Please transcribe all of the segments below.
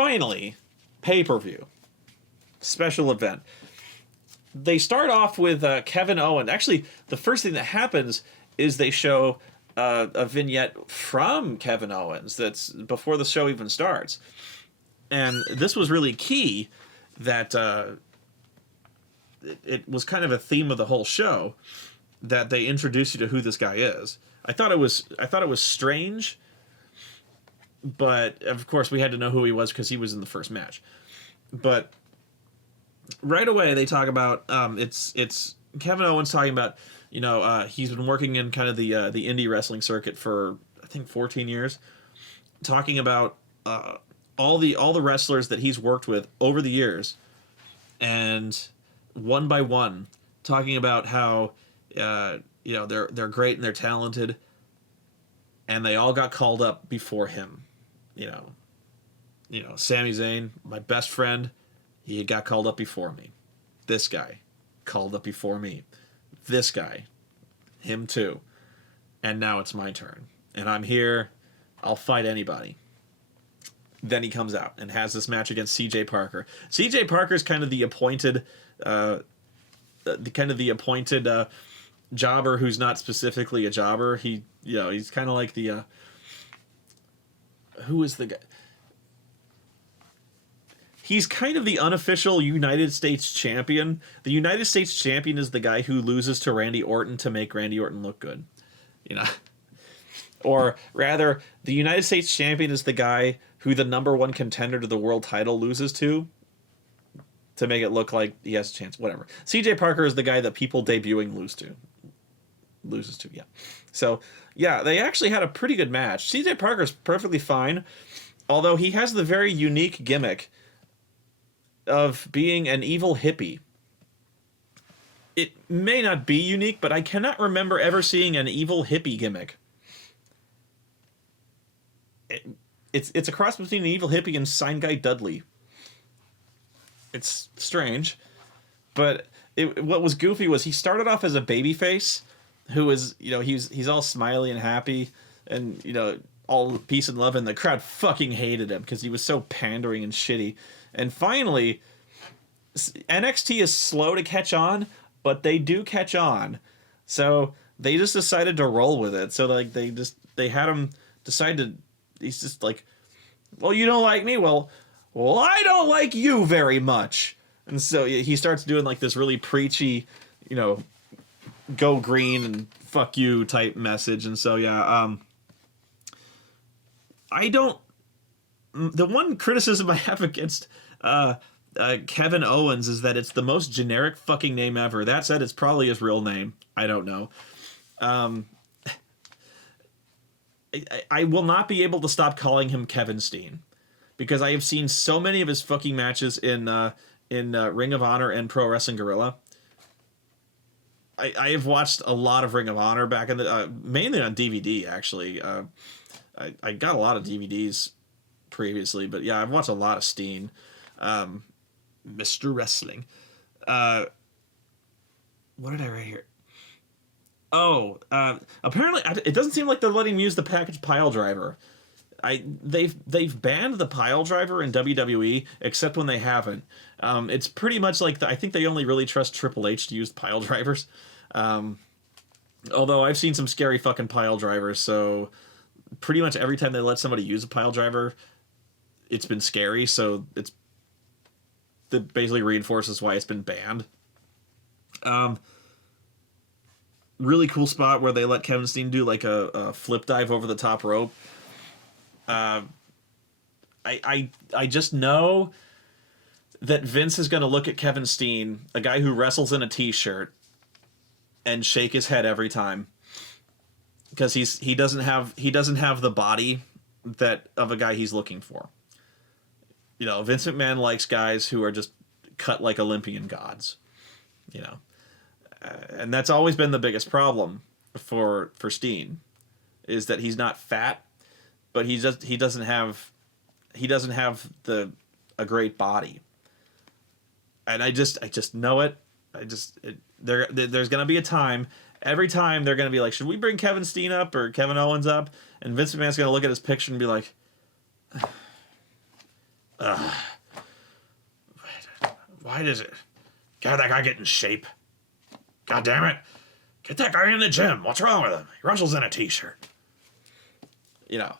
finally, pay-per-view. Special event. They start off with Kevin Owens. Actually, the first thing that happens is they show a vignette from Kevin Owens that's before the show even starts. And this was really key that it was kind of a theme of the whole show that they introduce you to who this guy is. I thought it was strange, but of course we had to know who he was because he was in the first match. But right away they talk about it's Kevin Owens talking about, you know, he's been working in kind of the indie wrestling circuit for I think 14 years, talking about all the wrestlers that he's worked with over the years, and one by one talking about how you know, they're great and they're talented, and they all got called up before him. You know, Sami Zayn, my best friend, he got called up before me. This guy called up before me. This guy, him too. And now it's my turn. And I'm here. I'll fight anybody. Then he comes out and has this match against CJ Parker. CJ Parker's kind of the appointed jobber who's not specifically a jobber. He's kind of like the who is the guy? He's kind of the unofficial United States champion. The United States champion is the guy who loses to Randy Orton to make Randy Orton look good. You know? Or rather, the United States champion is the guy who the number one contender to the world title loses to make it look like he has a chance. Whatever. CJ Parker is the guy that people debuting loses to, yeah. So, yeah, they actually had a pretty good match. CJ Parker's perfectly fine, although he has the very unique gimmick of being an evil hippie. It may not be unique, but I cannot remember ever seeing an evil hippie gimmick. It's a cross between an evil hippie and Sign Guy Dudley. It's strange, but what was goofy was he started off as a babyface who was, you know, he's all smiley and happy and, you know, all peace and love, and the crowd fucking hated him because he was so pandering and shitty. And finally, NXT is slow to catch on, but they do catch on. So they just decided to roll with it. So like they had him decide to, he's just like, well, you don't like me? Well, I don't like you very much. And so he starts doing like this really preachy, you know, go green and fuck you type message. And so, yeah, the one criticism I have against Kevin Owens is that it's the most generic fucking name ever. That said, it's probably his real name. I don't know. I will not be able to stop calling him Kevin Steen, because I have seen so many of his fucking matches in Ring of Honor and Pro Wrestling Guerrilla. I have watched a lot of Ring of Honor back in the mainly on DVD actually. I got a lot of DVDs previously, but yeah, I've watched a lot of Steen. Mr. Wrestling. What did I write here? Oh, apparently it doesn't seem like they're letting him use the package pile driver. They've banned the pile driver in WWE, except when they haven't. It's pretty much like I think they only really trust Triple H to use pile drivers. Although I've seen some scary fucking pile drivers, so pretty much every time they let somebody use a pile driver, it's been scary. So that basically reinforces why it's been banned. Really cool spot where they let Kevin Steen do like a flip dive over the top rope. I just know that Vince is going to look at Kevin Steen, a guy who wrestles in a t-shirt, and shake his head every time, because he doesn't have the body that of a guy he's looking for. You know, Vince McMahon likes guys who are just cut like Olympian gods. You know. And that's always been the biggest problem for Steen, is that he's not fat, but he doesn't have a great body. And I just know it. There's gonna be a time. Every time they're gonna be like, should we bring Kevin Steen up or Kevin Owens up? And Vince McMahon's gonna look at his picture and be like, ugh. why does it? God, that guy get in shape. God damn it. Get that guy in the gym. What's wrong with him? He wrestles in a t-shirt. You know,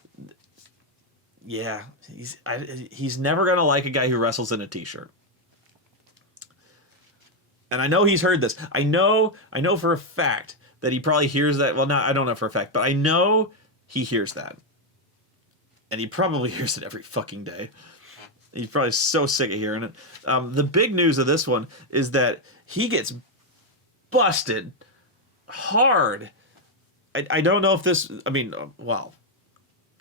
yeah, he's never going to like a guy who wrestles in a t-shirt. And I know he's heard this. I know for a fact that he probably hears that. Well, I don't know for a fact, but I know he hears that. And he probably hears it every fucking day. He's probably so sick of hearing it. The big news of this one is that he gets busted hard. I don't know if this, I mean, well,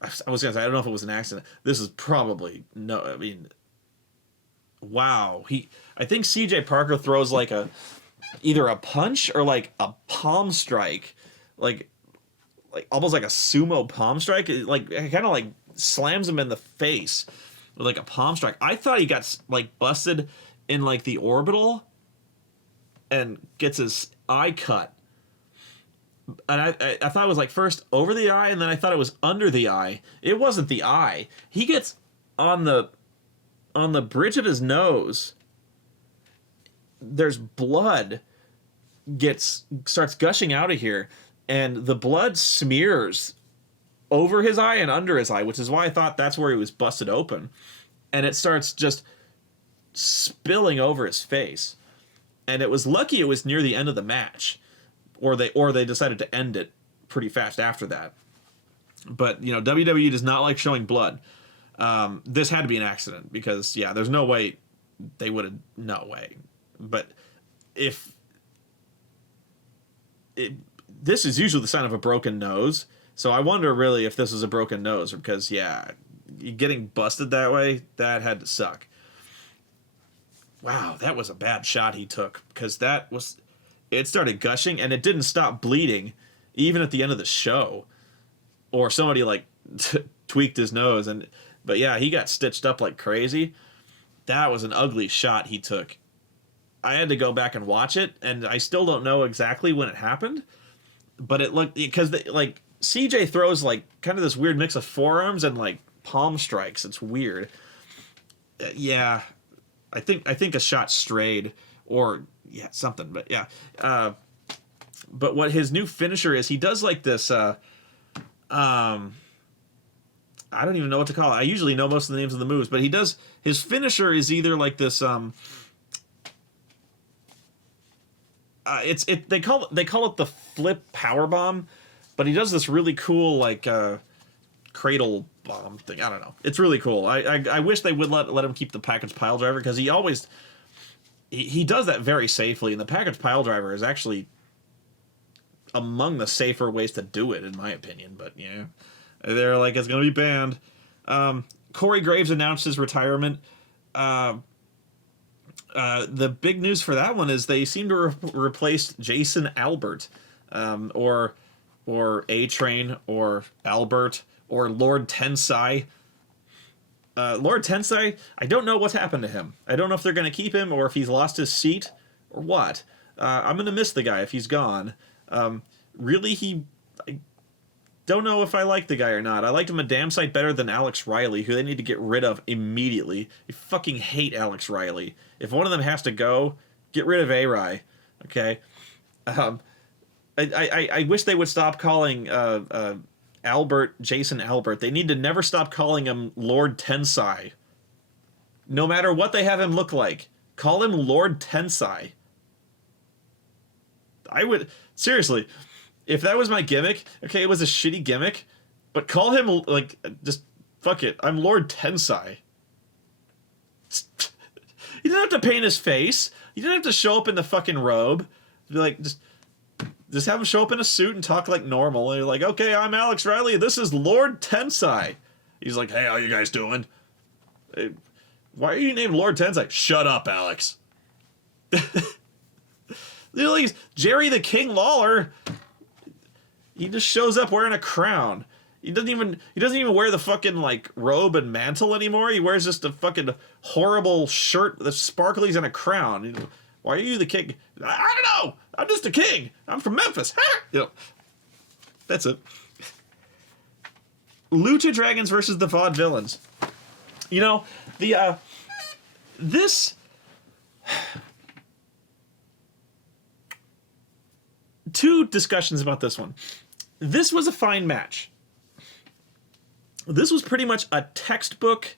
I was going to say, I don't know if it was an accident. This is probably, no, I mean, wow. I think CJ Parker throws like either a punch or like a palm strike, like almost like a sumo palm strike. It kind of like slams him in the face with like a palm strike. I thought he got like busted in like the orbital and gets his eye cut. And I thought it was like first over the eye, and then I thought it was under the eye. It wasn't the eye. He gets on the bridge of his nose. There's blood starts gushing out of here, and the blood smears over his eye and under his eye, which is why I thought that's where he was busted open. And it starts just spilling over his face. And it was lucky it was near the end of the match. Or they decided to end it pretty fast after that. But, you know, WWE does not like showing blood. This had to be an accident because, yeah, there's no way they would have... No way. But this is usually the sign of a broken nose. So I wonder really if this is a broken nose. Because, yeah, getting busted that way, that had to suck. Wow, that was a bad shot he took. Because it started gushing, and it didn't stop bleeding, even at the end of the show. Or somebody, like, tweaked his nose. But, yeah, he got stitched up like crazy. That was an ugly shot he took. I had to go back and watch it, and I still don't know exactly when it happened. But it looked... Because, like, CJ throws, like, kind of this weird mix of forearms and, like, palm strikes. It's weird. Yeah, I think a shot strayed, or... Yeah, something, but yeah. But what his new finisher is, he does like this, I don't even know what to call it. I usually know most of the names of the moves, but his finisher is either like this, they call it the flip power bomb, but he does this really cool, like, cradle bomb thing. I don't know. It's really cool. I wish they would let him keep the package pile driver, because he always... He does that very safely, and the package pile driver is actually among the safer ways to do it, in my opinion. But yeah, they're like, it's going to be banned. Corey Graves announced his retirement. The big news for that one is they seem to replace Jason Albert, or A-Train, or Albert, or Lord Tensai. Lord Tensai, I don't know what's happened to him. I don't know if they're going to keep him or if he's lost his seat or what. I'm going to miss the guy if he's gone. Really, I don't know if I like the guy or not. I liked him a damn sight better than Alex Riley, who they need to get rid of immediately. I fucking hate Alex Riley. If one of them has to go, get rid of A-Rai. Okay? I wish they would stop calling... Jason Albert. They need to never stop calling him Lord Tensai. No matter what they have him look like. Call him Lord Tensai. I would... Seriously. If that was my gimmick, okay, it was a shitty gimmick, but call him, like, just... Fuck it. I'm Lord Tensai. You didn't have to paint his face. You didn't have to show up in the fucking robe. Be like, just have him show up in a suit and talk like normal. And you're like, okay, I'm Alex Riley. This is Lord Tensai. He's like, hey, how you guys doing? Hey, why are you named Lord Tensai? Shut up, Alex. Like Jerry the King Lawler. He just shows up wearing a crown. He doesn't even wear the fucking like robe and mantle anymore. He wears just a fucking horrible shirt with sparklies and a crown. Why are you the king? I don't know. I'm just a king. I'm from Memphis. You know, that's it. Lucha Dragons versus the Vaudevillains. You know, this two discussions about this one. This was a fine match. This was pretty much a textbook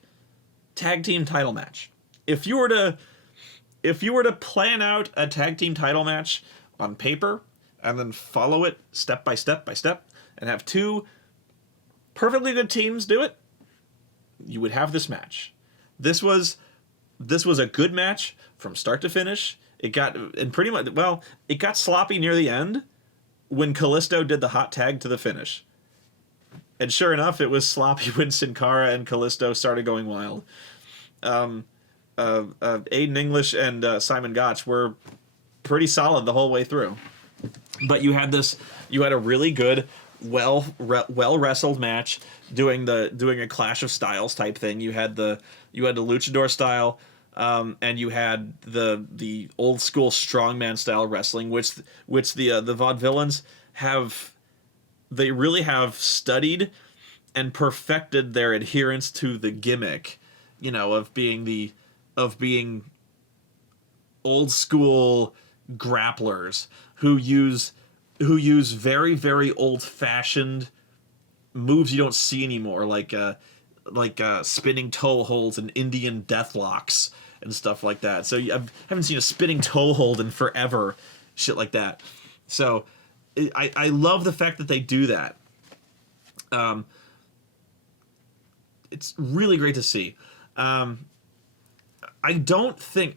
tag team title match. If you were to plan out a tag team title match on paper and then follow it step by step by step and have two perfectly good teams do it, you would have this match. This was a good match from start to finish. It got sloppy near the end when Kalisto did the hot tag to the finish. And sure enough, it was sloppy when Sin Cara and Kalisto started going wild. Aiden English and Simon Gotch were pretty solid the whole way through. But you had a really good, well wrestled match doing a Clash of Styles type thing. You had the luchador style, and you had the old school strongman style wrestling, which the vaudevillains they really have studied and perfected their adherence to the gimmick, of being old school grapplers who use very, very old fashioned moves you don't see anymore, like spinning toe holds and Indian deathlocks and stuff like that. So I haven't seen a spinning toe hold in forever, shit like that. So I love the fact that they do that. It's really great to see. I don't think,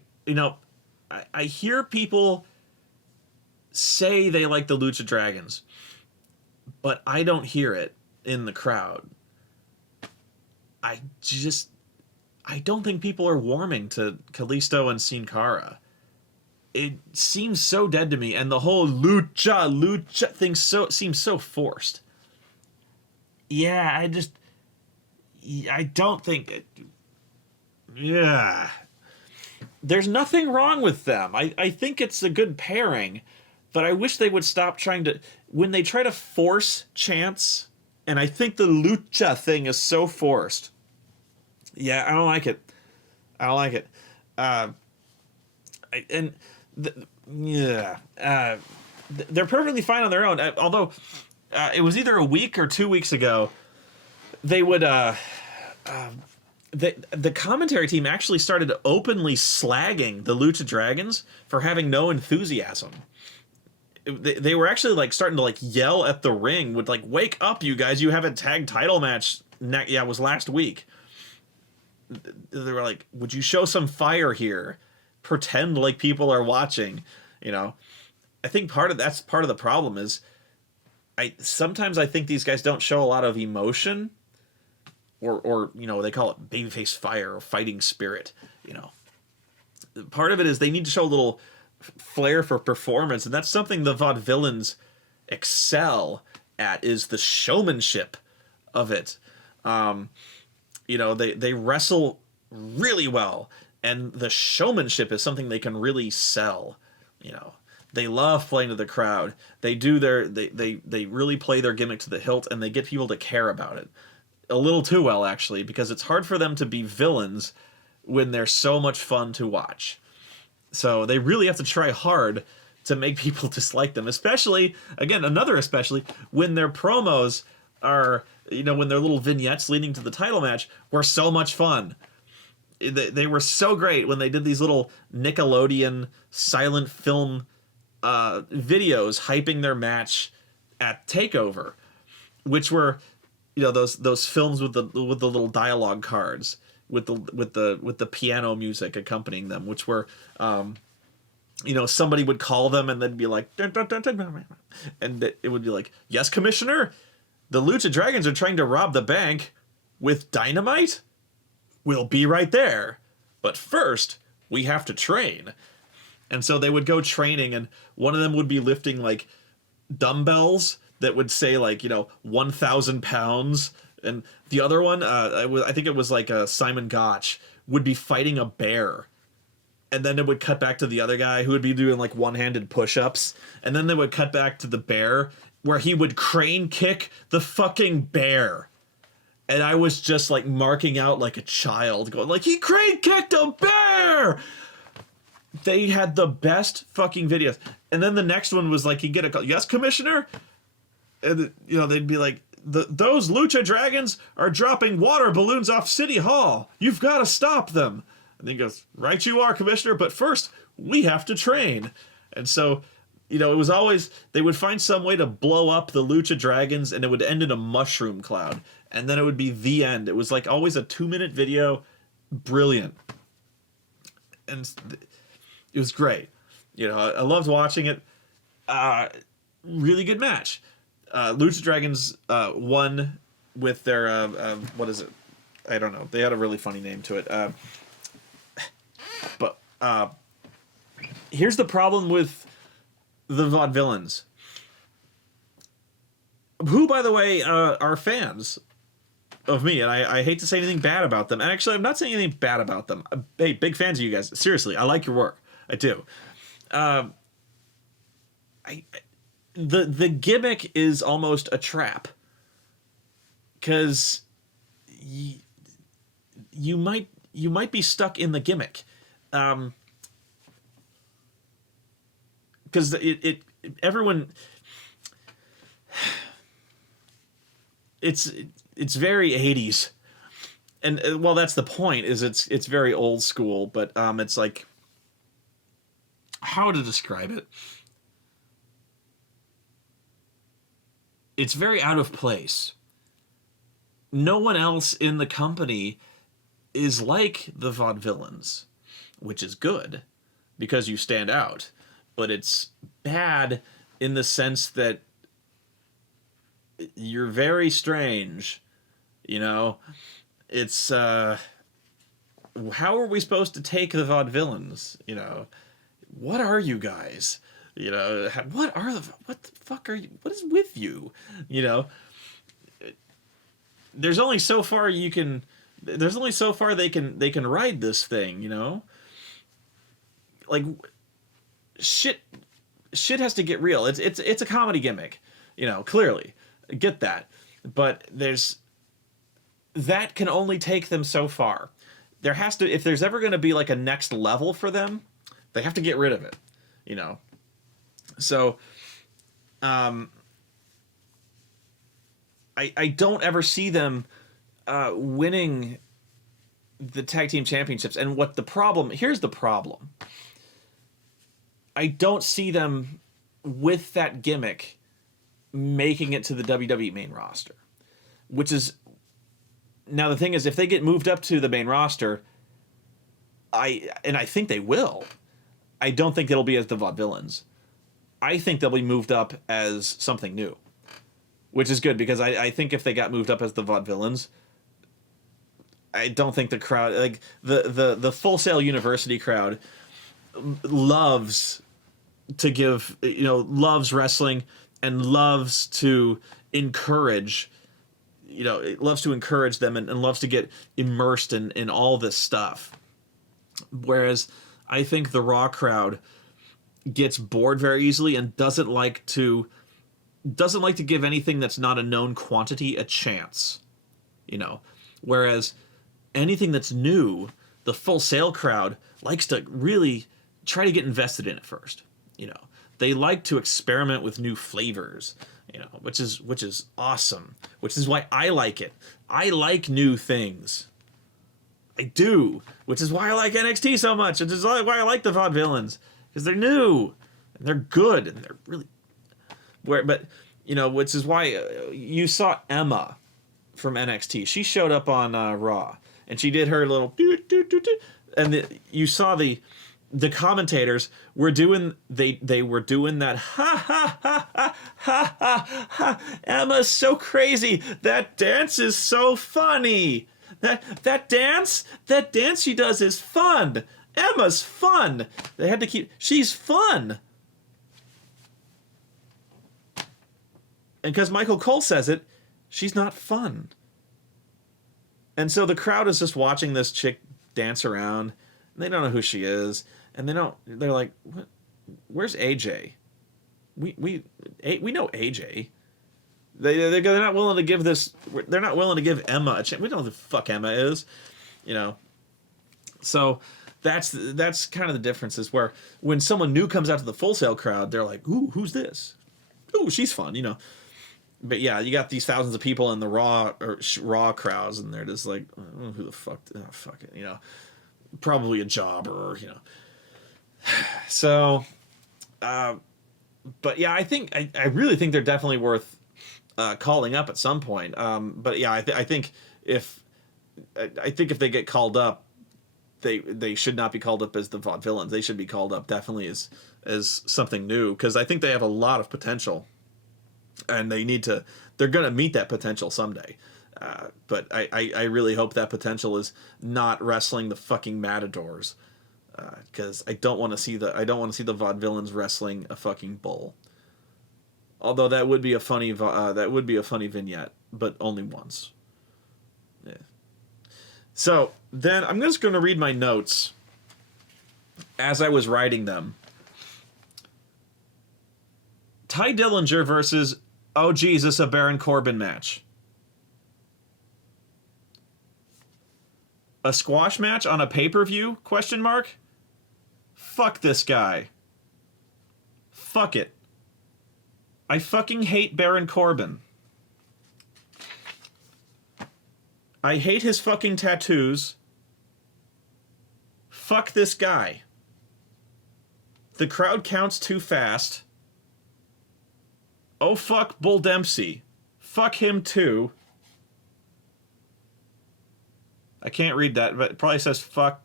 I hear people say they like the Lucha Dragons, but I don't hear it in the crowd. I don't think people are warming to Kalisto and Sin Cara. It seems so dead to me, and the whole lucha thing seems so forced. Yeah, I don't think it. Yeah. There's nothing wrong with them. I think it's a good pairing, but I wish they would stop trying to, when they try to force chants, and I think the lucha thing is so forced. Yeah, I don't like it. They're perfectly fine on their own. Although it was either a week or 2 weeks ago, they would the commentary team actually started openly slagging the Lucha Dragons for having no enthusiasm. They were actually starting to yell at the ring with wake up, you guys, you have a tag title match. It was last week. They were like, would you show some fire here? Pretend like people are watching, I think that's part of the problem is sometimes I think these guys don't show a lot of emotion or they call it babyface fire or fighting spirit, Part of it is they need to show a little flair for performance, and that's something the vaudevillains excel at, is the showmanship of it. They wrestle really well, and the showmanship is something they can really sell. They love playing to the crowd. They really play their gimmick to the hilt, and they get people to care about it. A little too well, actually, because it's hard for them to be villains when they're so much fun to watch. So they really have to try hard to make people dislike them, especially when their promos are, when their little vignettes leading to the title match were so much fun. They were so great when they did these little Nickelodeon silent film videos hyping their match at Takeover, which were, those films with the little dialogue cards with the piano music accompanying them, which were somebody would call them and they'd be like, dun, dun, dun, dun, dun, and it would be like, yes, Commissioner, the Lucha Dragons are trying to rob the bank with dynamite. We'll be right there, but first we have to train. And so they would go training, and one of them would be lifting dumbbells that would say 1,000 pounds, and the other one, I think it was Simon Gotch, would be fighting a bear. And then it would cut back to the other guy who would be doing one-handed push-ups, and then they would cut back to the bear where he would crane kick the fucking bear. And I was just marking out like a child, going he crane kicked a bear. They had the best fucking videos. And then the next one was like, you get a call, yes, Commissioner? And, you know, they'd be like, those Lucha Dragons are dropping water balloons off City Hall. You've got to stop them. And then he goes, right you are, Commissioner, but first, we have to train. And so, you know, it was always, they would find some way to blow up the Lucha Dragons, and it would end in a mushroom cloud. And then it would be the end. It was like always a 2-minute video. Brilliant. And it was great. You know, I loved watching it. Really good match. Lucha Dragons won with their what is it? I don't know. They had a really funny name to it. But here's the problem with the Vaudevillains, who, by the way, are fans of me, and I hate to say anything bad about them. And actually, I'm not saying anything bad about them. Hey, big fans of you guys. Seriously, I like your work. I do. The gimmick is almost a trap, because you might be stuck in the gimmick, because everyone, it's very 80s, and well, that's the point, is it's very old school, but it's like, how to describe it? It's very out of place. No one else in the company is like the Vaudevillains, which is good because you stand out. But it's bad in the sense that you're very strange. You know, it's how are we supposed to take the Vaudevillains? You know, what are you guys? You know, what the fuck are you? What is with you? You know, there's only so far you can. There's only so far they can ride this thing. You know, like shit has to get real. It's a comedy gimmick. You know, clearly, I get that, but that can only take them so far. There has to, if there's ever going to be like a next level for them, they have to get rid of it. You know. So, I don't ever see them winning the tag team championships. And here's the problem. I don't see them with that gimmick making it to the WWE main roster, which is, now the thing is, if they get moved up to the main roster, I think they will. I don't think it'll be as the Vaudevillains. I think they'll be moved up as something new, which is good, because I think if they got moved up as the Vaudevillains, I don't think the crowd, like the Full Sail University crowd, loves to give, you know, loves wrestling and loves to encourage, you know, it loves to encourage them and loves to get immersed in all this stuff. Whereas I think the Raw crowd gets bored very easily and doesn't like to give anything that's not a known quantity a chance, you know. Whereas anything that's new, the Full Sail crowd likes to really try to get invested in it first, you know. They like to experiment with new flavors, you know, which is awesome, which is why I like it. I like new things. I do, which is why I like NXT so much. Which is why I like the Vaudevillains. Because they're new, and they're good, and they're really... But, you know, which is why you saw Emma from NXT. She showed up on Raw, and she did her little... And you saw the commentators were doing... They were doing that... Ha, ha, ha, ha, ha, ha, ha. Emma's so crazy. That dance is so funny. That dance she does is fun. Emma's fun. They had to keep... She's fun. And because Michael Cole says it, she's not fun. And so the crowd is just watching this chick dance around. And they don't know who she is. And they're like, what? Where's AJ? We know AJ. They're not willing to give this... They're not willing to give Emma a chance. We don't know who the fuck Emma is. You know. So... That's kind of the difference, is where when someone new comes out to the Full Sail crowd, they're like, ooh, who's this? Ooh, she's fun, you know. But yeah, you got these thousands of people in the Raw crowds, and they're just like, oh, who the fuck? Oh, fuck it, you know. Probably a jobber, you know. So, but yeah, I really think they're definitely worth calling up at some point. But yeah, I think if they get called up, they should not be called up as the Vaudevillains. They should be called up definitely as something new, because I think they have a lot of potential, and they're gonna meet that potential someday. But I really hope that potential is not wrestling the fucking Matadors, because I don't want to see the Vaudevillains wrestling a fucking bull. Although that would be a funny vignette, but only once. Yeah. So then I'm just going to read my notes as I was writing them. Ty Dillinger versus, oh Jesus, a Baron Corbin match. A squash match on a pay-per-view? ? Fuck this guy. Fuck it. I fucking hate Baron Corbin. I hate his fucking tattoos. Fuck this guy. The crowd counts too fast. Oh fuck Bull Dempsey. Fuck him too. I can't read that, but it probably says fuck.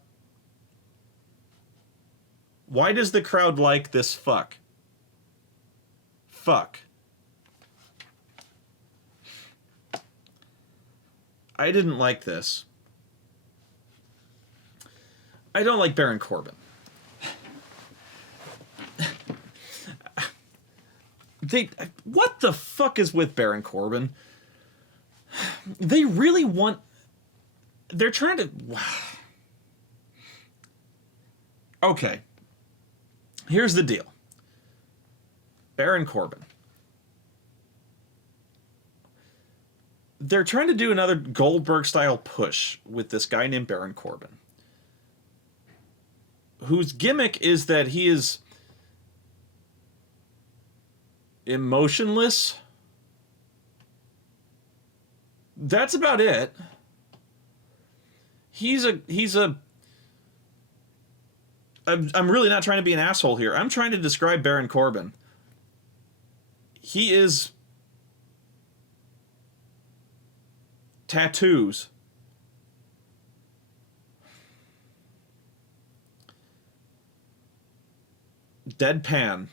Why does the crowd like this fuck? Fuck. I didn't like this. I don't like Baron Corbin. What the fuck is with Baron Corbin? They really want... They're trying to... Okay. Here's the deal. Baron Corbin. They're trying to do another Goldberg-style push with this guy named Baron Corbin, whose gimmick is that he is emotionless. That's about it. I'm really not trying to be an asshole here. I'm trying to describe Baron Corbin. He is tattoos. Deadpan.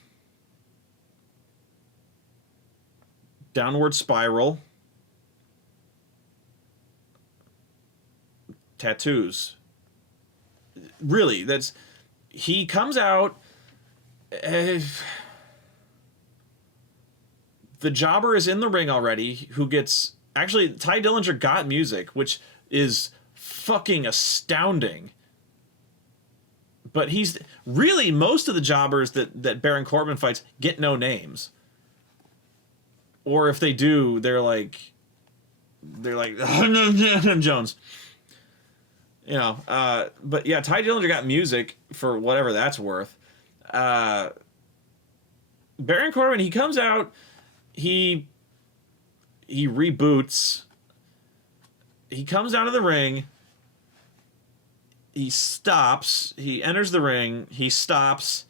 Downward spiral. Tattoos. Really, that's... He comes out... the jobber is in the ring already, who gets... Actually, Ty Dillinger got music, which is fucking astounding. But he's... Really, most of the jobbers that Baron Corbin fights get no names. Or if they do, they're like Jones. You know, but yeah, Ty Dillinger got music for whatever that's worth. Baron Corbin, he comes out, he reboots. He comes out of the ring. He stops. He enters the ring. He stops.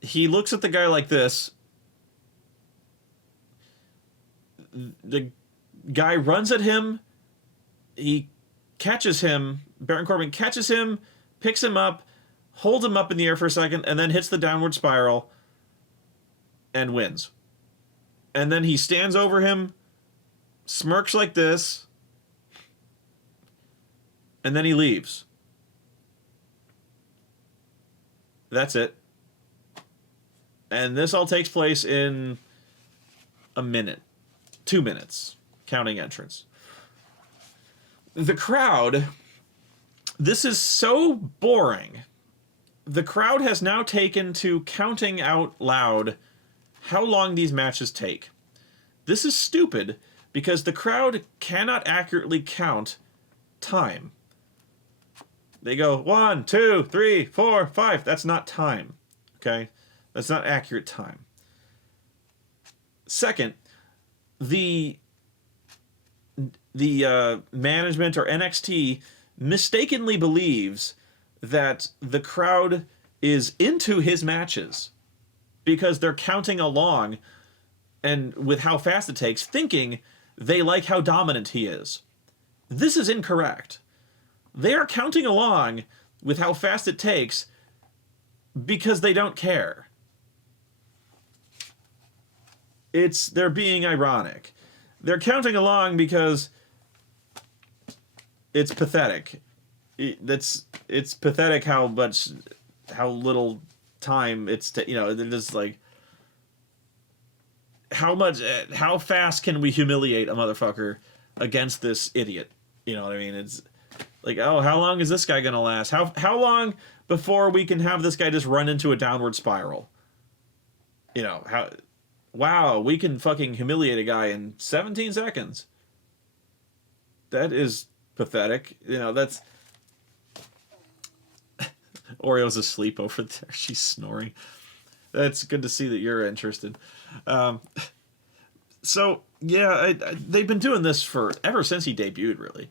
He looks at the guy like this. The guy runs at him. He catches him. Baron Corbin catches him, picks him up, holds him up in the air for a second, and then hits the downward spiral and wins. And then he stands over him, smirks like this, and then he leaves. That's it. And this all takes place in a minute. 2 minutes, counting entrance. The crowd, this is so boring. The crowd has now taken to counting out loud how long these matches take. This is stupid because the crowd cannot accurately count time. They go 1, 2, 3, 4, 5. That's not time. Okay? That's not accurate time. Second, the management or NXT mistakenly believes that the crowd is into his matches because they're counting along and with how fast it takes, thinking they like how dominant he is. This is incorrect. They are counting along with how fast it takes because they don't care. They're being ironic. They're counting along because it's pathetic. It's pathetic how little time they're just like, how fast can we humiliate a motherfucker against this idiot? You know what I mean? It's like, oh, how long is this guy gonna last? How long before we can have this guy just run into a downward spiral? Wow, we can fucking humiliate a guy in 17 seconds. That is pathetic. That's... Oreo's asleep over there. She's snoring. That's good to see that you're interested. So, yeah, they've been doing this ever since he debuted, really.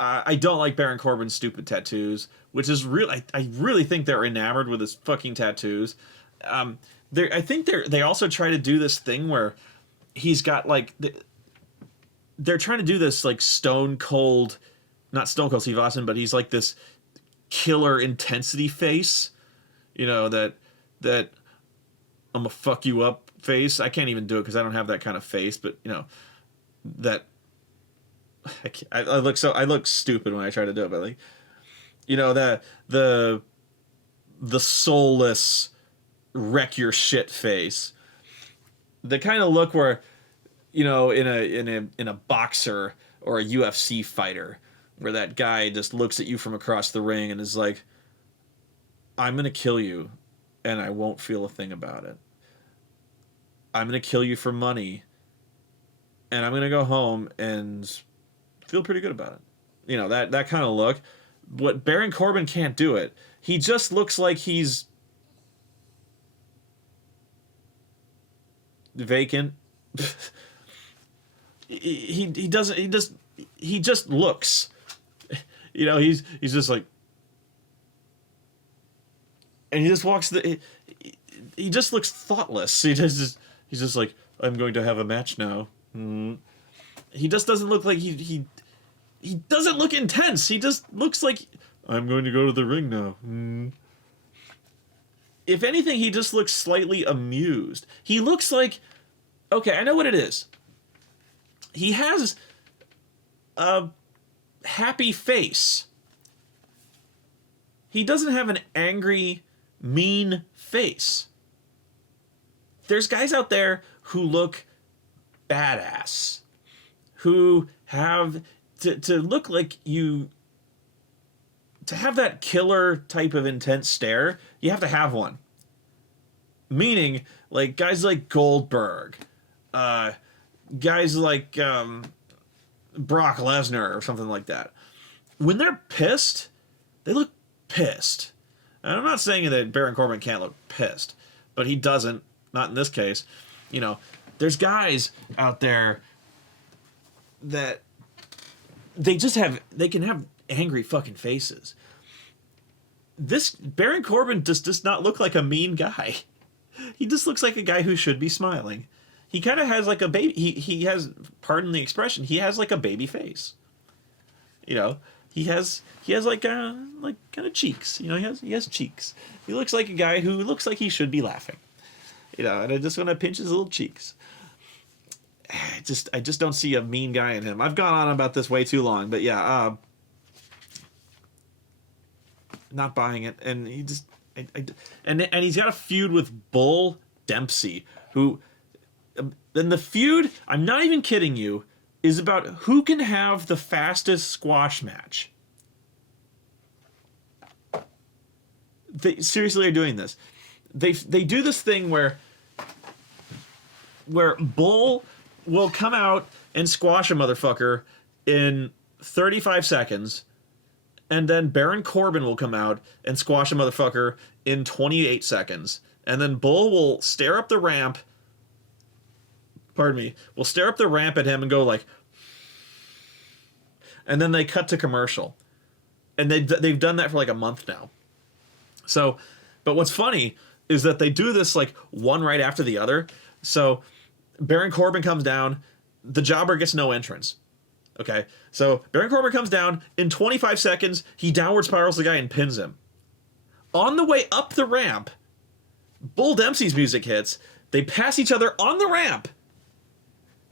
I don't like Baron Corbin's stupid tattoos, which is real. I really think they're enamored with his fucking tattoos. I think they also try to do this thing where he's got like they're trying to do this like Stone Cold, not Stone Cold Steve Austin, but he's like this killer intensity face, that I'm gonna fuck you up face. I can't even do it because I don't have that kind of face, but that I look stupid when I try to do it, but like that the soulless wreck your shit face, the kind of look where in a boxer or a UFC fighter, where that guy just looks at you from across the ring and is like, I'm gonna kill you and I won't feel a thing about it. I'm gonna kill you for money and I'm gonna go home and feel pretty good about it. That kind of look. What Baron Corbin can't do it. He just looks like he's vacant. he just looks. He's just like, and he just walks he just looks thoughtless. He's just like, I'm going to have a match now. He just doesn't look like he doesn't look intense. He just looks like, I'm going to go to the ring now. If anything, he just looks slightly amused. He looks like, okay, I know what it is. He has a happy face. He doesn't have an angry, mean face. There's guys out there who look badass, who have to look like you, to have that killer type of intense stare, you have to have one. Meaning, like, guys like Goldberg, guys like Brock Lesnar or something like that. When they're pissed, they look pissed. And I'm not saying that Baron Corbin can't look pissed, but he doesn't. Not in this case. There's guys out there that they can have angry fucking faces. This Baron Corbin just does not look like a mean guy. He just looks like a guy who should be smiling. He kind of has like a baby. He has, pardon the expression, he has like a baby face. He has like kind of cheeks. He has cheeks. He looks like a guy who looks like he should be laughing. And I just want to pinch his little cheeks. I just don't see a mean guy in him. I've gone on about this way too long, but yeah, not buying it. And he just, and he's got a feud with Bull Dempsey, who, then the feud, I'm not even kidding you, is about who can have the fastest squash match. They seriously are doing this. They do this thing where Bull will come out and squash a motherfucker in 35 seconds, And then Baron Corbin will come out and squash a motherfucker in 28 seconds. And then Bull will stare up the ramp. Pardon me. Will stare up the ramp at him and go like. And then they cut to commercial. And they've done that for like a month now. So, but what's funny is that they do this like one right after the other. So Baron Corbin comes down. The jobber gets no entrance. Okay, so Baron Corbin comes down. In 25 seconds, he downward spirals the guy and pins him. On the way up the ramp, Bull Dempsey's music hits. They pass each other on the ramp.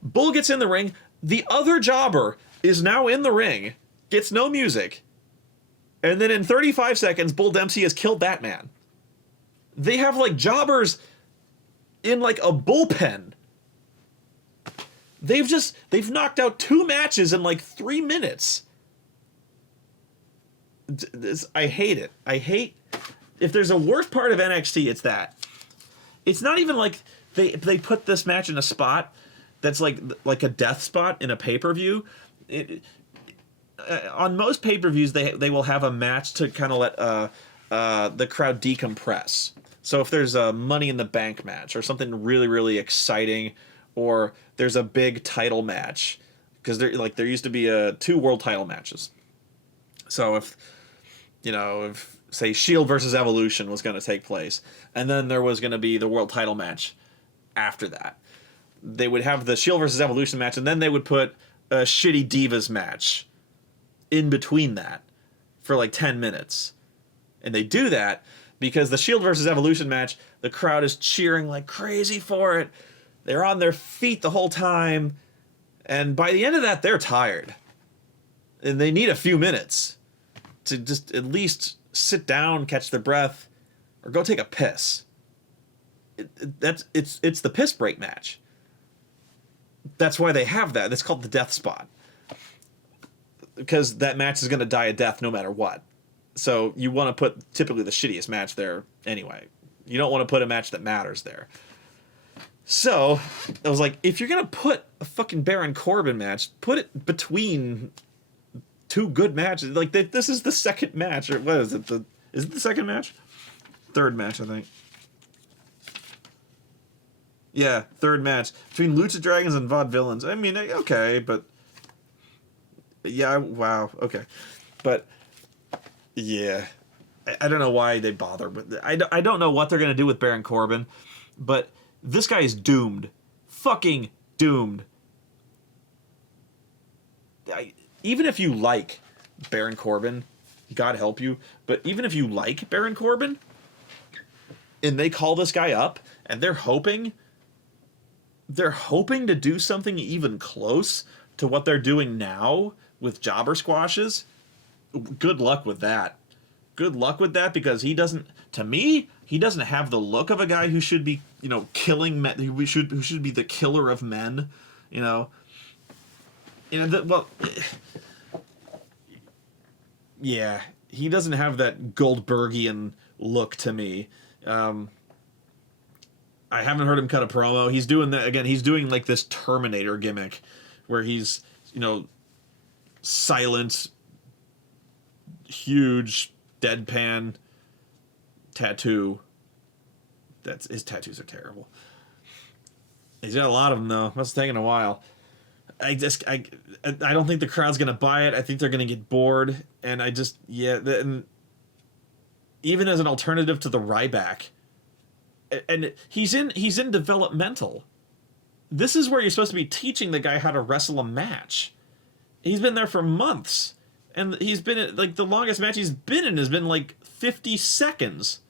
Bull gets in the ring. The other jobber is now in the ring, gets no music. And then in 35 seconds, Bull Dempsey has killed that man. They have like jobbers in like a bullpen. They've knocked out 2 matches in like 3 minutes. I hate it. I hate, if there's a worst part of NXT, it's that. It's not even like they put this match in a spot that's like a death spot in a pay-per-view. On most pay-per-views, they will have a match to kind of let the crowd decompress. So if there's a Money in the Bank match or something really, really exciting, or there's a big title match, because there used to be 2 world title matches. So if say Shield versus Evolution was going to take place, and then there was going to be the world title match after that, they would have the Shield versus Evolution match, and then they would put a shitty Divas match in between that for like 10 minutes. And they do that because the Shield versus Evolution match, the crowd is cheering like crazy for it. They're on their feet the whole time. And by the end of that, they're tired. And they need a few minutes to just at least sit down, catch their breath, or go take a piss. It's the piss break match. That's why they have that. It's called the death spot. Because that match is going to die a death no matter what. So you want to put typically the shittiest match there anyway. You don't want to put a match that matters there. So I was like, if you're going to put a fucking Baron Corbin match, put it between 2 good matches. Like, this is the second match. Or what is it? Is it the second match? Third match, I think. Yeah, third match. Between Lucha Dragons and Vaudevillains. I mean, okay, but... Yeah, wow, okay. But, yeah. I don't know why they bother. But I don't know what they're going to do with Baron Corbin. But this guy is doomed. Fucking doomed. Even if you like Baron Corbin, God help you, but even if you like Baron Corbin, and they call this guy up, and they're hoping to do something even close to what they're doing now with jobber squashes, good luck with that. Good luck with that, because he doesn't have the look of a guy who should be, killing men, who should be the killer of men, yeah, he doesn't have that Goldbergian look to me. I haven't heard him cut a promo. He's doing that again. He's doing like this Terminator gimmick where he's, silent, huge, deadpan tattoo. His tattoos are terrible. He's got a lot of them though. Must have taken a while. I don't think the crowd's gonna buy it. I think they're gonna get bored, and and even as an alternative to the Ryback, and he's in developmental. This is where you're supposed to be teaching the guy how to wrestle a match. He's been there for months, and he's been like the longest match he's been in has been like 50 seconds.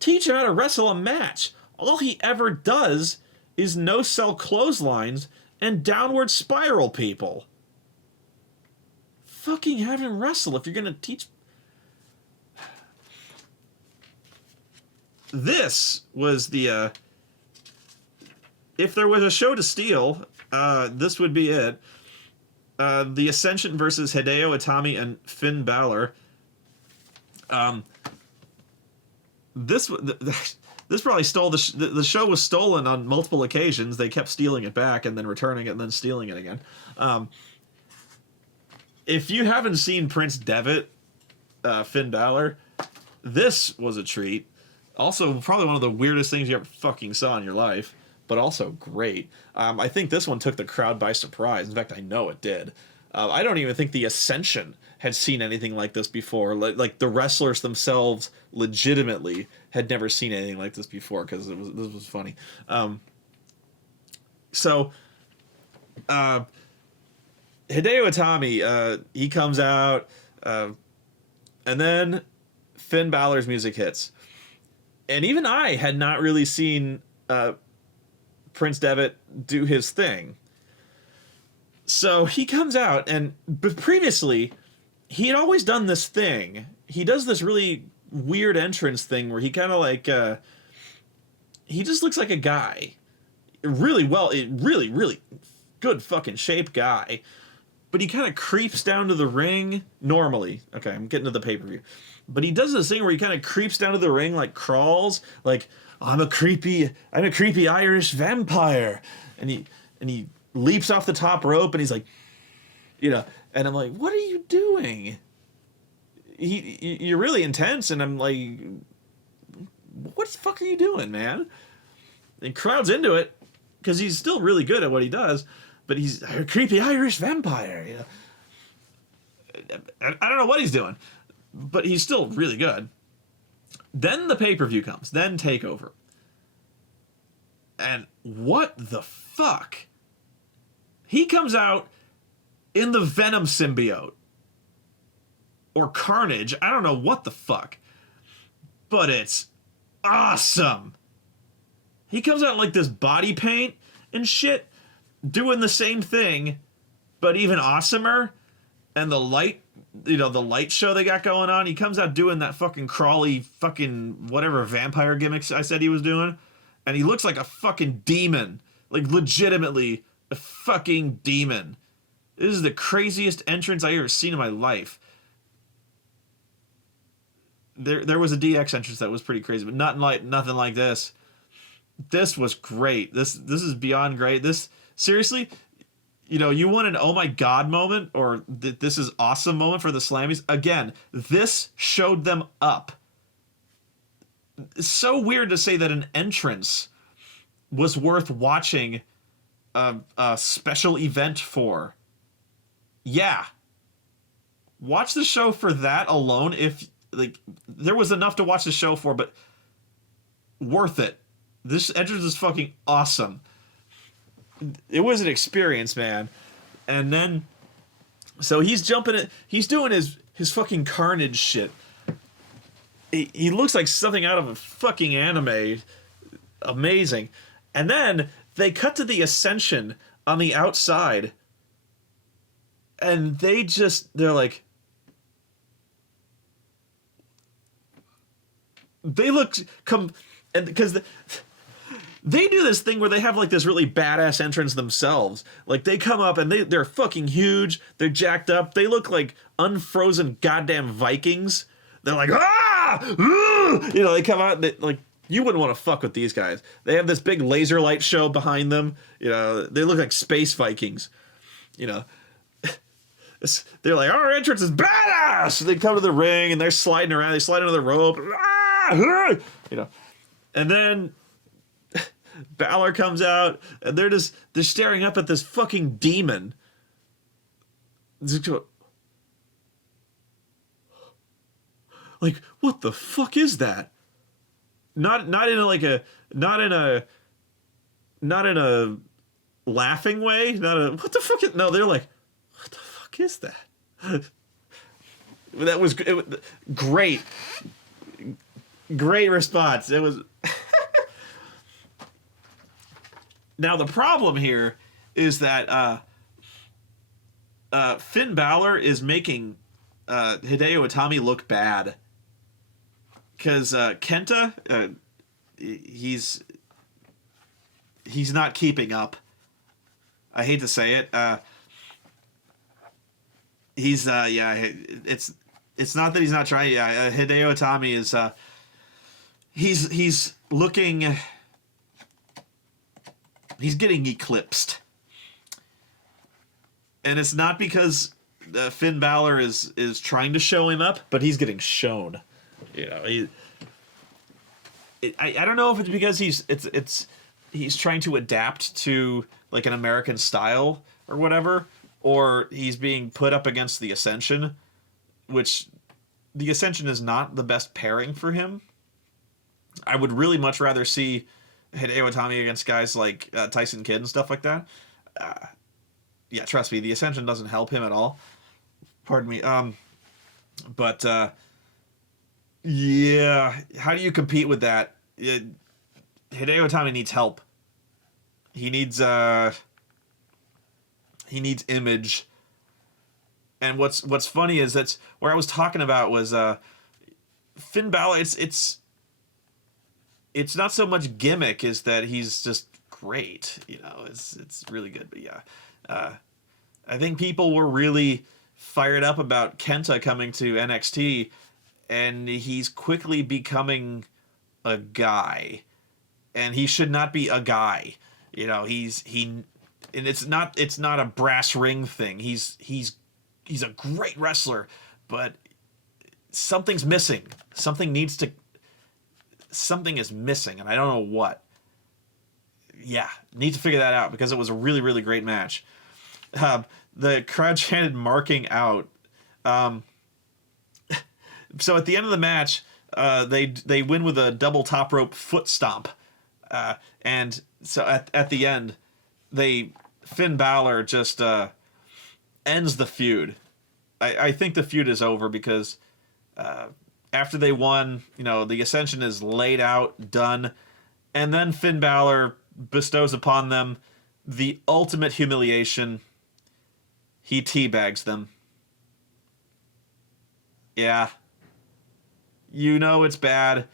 Teach him how to wrestle a match. All he ever does is no-sell clotheslines and downward spiral people. Fucking have him wrestle if you're gonna teach. This was the if there was a show to steal, this would be it. The Ascension versus Hideo Itami and Finn Balor. This probably stole the show was stolen on multiple occasions. They kept stealing it back and then returning it and then stealing it again. If you haven't seen Prince Devitt Finn Balor. This was a treat. Also, probably one of the weirdest things you ever fucking saw in your life, but also great. I think this one took the crowd by surprise. In fact, I know it did. I don't even think the Ascension had seen anything like this before. Like the wrestlers themselves legitimately had never seen anything like this before, because this was funny. So Hideo Itami, he comes out, and then Finn Balor's music hits. And even I had not really seen Prince Devitt do his thing. So he comes out, and previously, he had always done this thing. He does this really weird entrance thing where he kind of like, he just looks like a guy. Really good fucking shape guy. But he kind of creeps down to the ring normally. Okay, I'm getting to the pay-per-view. But he does this thing where he kind of creeps down to the ring, like crawls, like, oh, I'm a creepy Irish vampire. And he leaps off the top rope, and he's like, you know, and I'm like, what are you doing? You're really intense, and I'm like, what the fuck are you doing, man? And crowd's into it, because he's still really good at what he does, but he's a creepy Irish vampire, you know. I don't know what he's doing, but he's still really good. Then the pay-per-view comes, then Takeover. And what the fuck? He comes out in the Venom symbiote. Or Carnage. I don't know what the fuck. But it's awesome. He comes out in like this body paint and shit, doing the same thing, but even awesomer. And the light, you know, the light show they got going on, he comes out doing that fucking crawly fucking whatever vampire gimmicks I said he was doing. And he looks like a fucking demon. Like legitimately a fucking demon. This is the craziest entrance I ever seen in my life. There was a DX entrance that was pretty crazy, but nothing like this. This was great. This is beyond great. This, seriously, you know, you want an oh my god moment, or this is awesome moment for the Slammies. Again, this showed them up. It's so weird to say that an entrance was worth watching a special event for. Yeah. Watch the show for that alone. If like there was enough to watch the show for, but worth it. This entrance is fucking awesome. It was an experience, man. And then, so he's jumping it. He's doing his fucking Carnage shit. He looks like something out of a fucking anime. Amazing. And then they cut to the Ascension on the outside. And they're like, they look, and because they do this thing where they have like this really badass entrance themselves. Like they come up and they're fucking huge. They're jacked up. They look like unfrozen goddamn Vikings. They're like, ah! You know, they come out and like, you wouldn't want to fuck with these guys. They have this big laser light show behind them. You know, they look like space Vikings. You know, they're like, our entrance is badass! So they come to the ring and they're sliding around. They slide under the rope. Ah! You know, and then Balor comes out and they're staring up at this fucking demon. Like, what the fuck is that? Not in a laughing way. What the fuck? No, they're like, what the fuck is that? That was great. Great response. It was. Now the problem here is that Finn Balor is making Hideo Itami look bad. Because Kenta, he's not keeping up. I hate to say it. He's it's not that he's not trying. Yeah, Hideo Itami is he's looking. He's getting eclipsed, and it's not because Finn Balor is trying to show him up, but he's getting shown. You know, I don't know if it's because he's trying to adapt to like an American style or whatever, or he's being put up against the Ascension, which the Ascension is not the best pairing for him. I would really much rather see Hideo Itami against guys like Tyson Kidd and stuff like that. Yeah, trust me, the Ascension doesn't help him at all. Pardon me. But yeah, how do you compete with that? Hideo Itami needs help. He needs image. And what's funny is that's where I was talking about was Finn Balor. It's not so much gimmick as that he's just great. You know, it's really good. But yeah, I think people were really fired up about Kenta coming to NXT, and he's quickly becoming a guy, and he should not be a guy. You know, and it's not a brass ring thing. He's a great wrestler, but something's missing. Something is missing, and I don't know what. Yeah, need to figure that out because it was a really, really great match. The crowd chanted "marking out." So at the end of the match, they win with a double top rope foot stomp, and so at the end, Finn Balor just ends the feud. I think the feud is over because after they won, you know, the Ascension is laid out, done, and then Finn Balor bestows upon them the ultimate humiliation. He teabags them. Yeah. You know it's bad.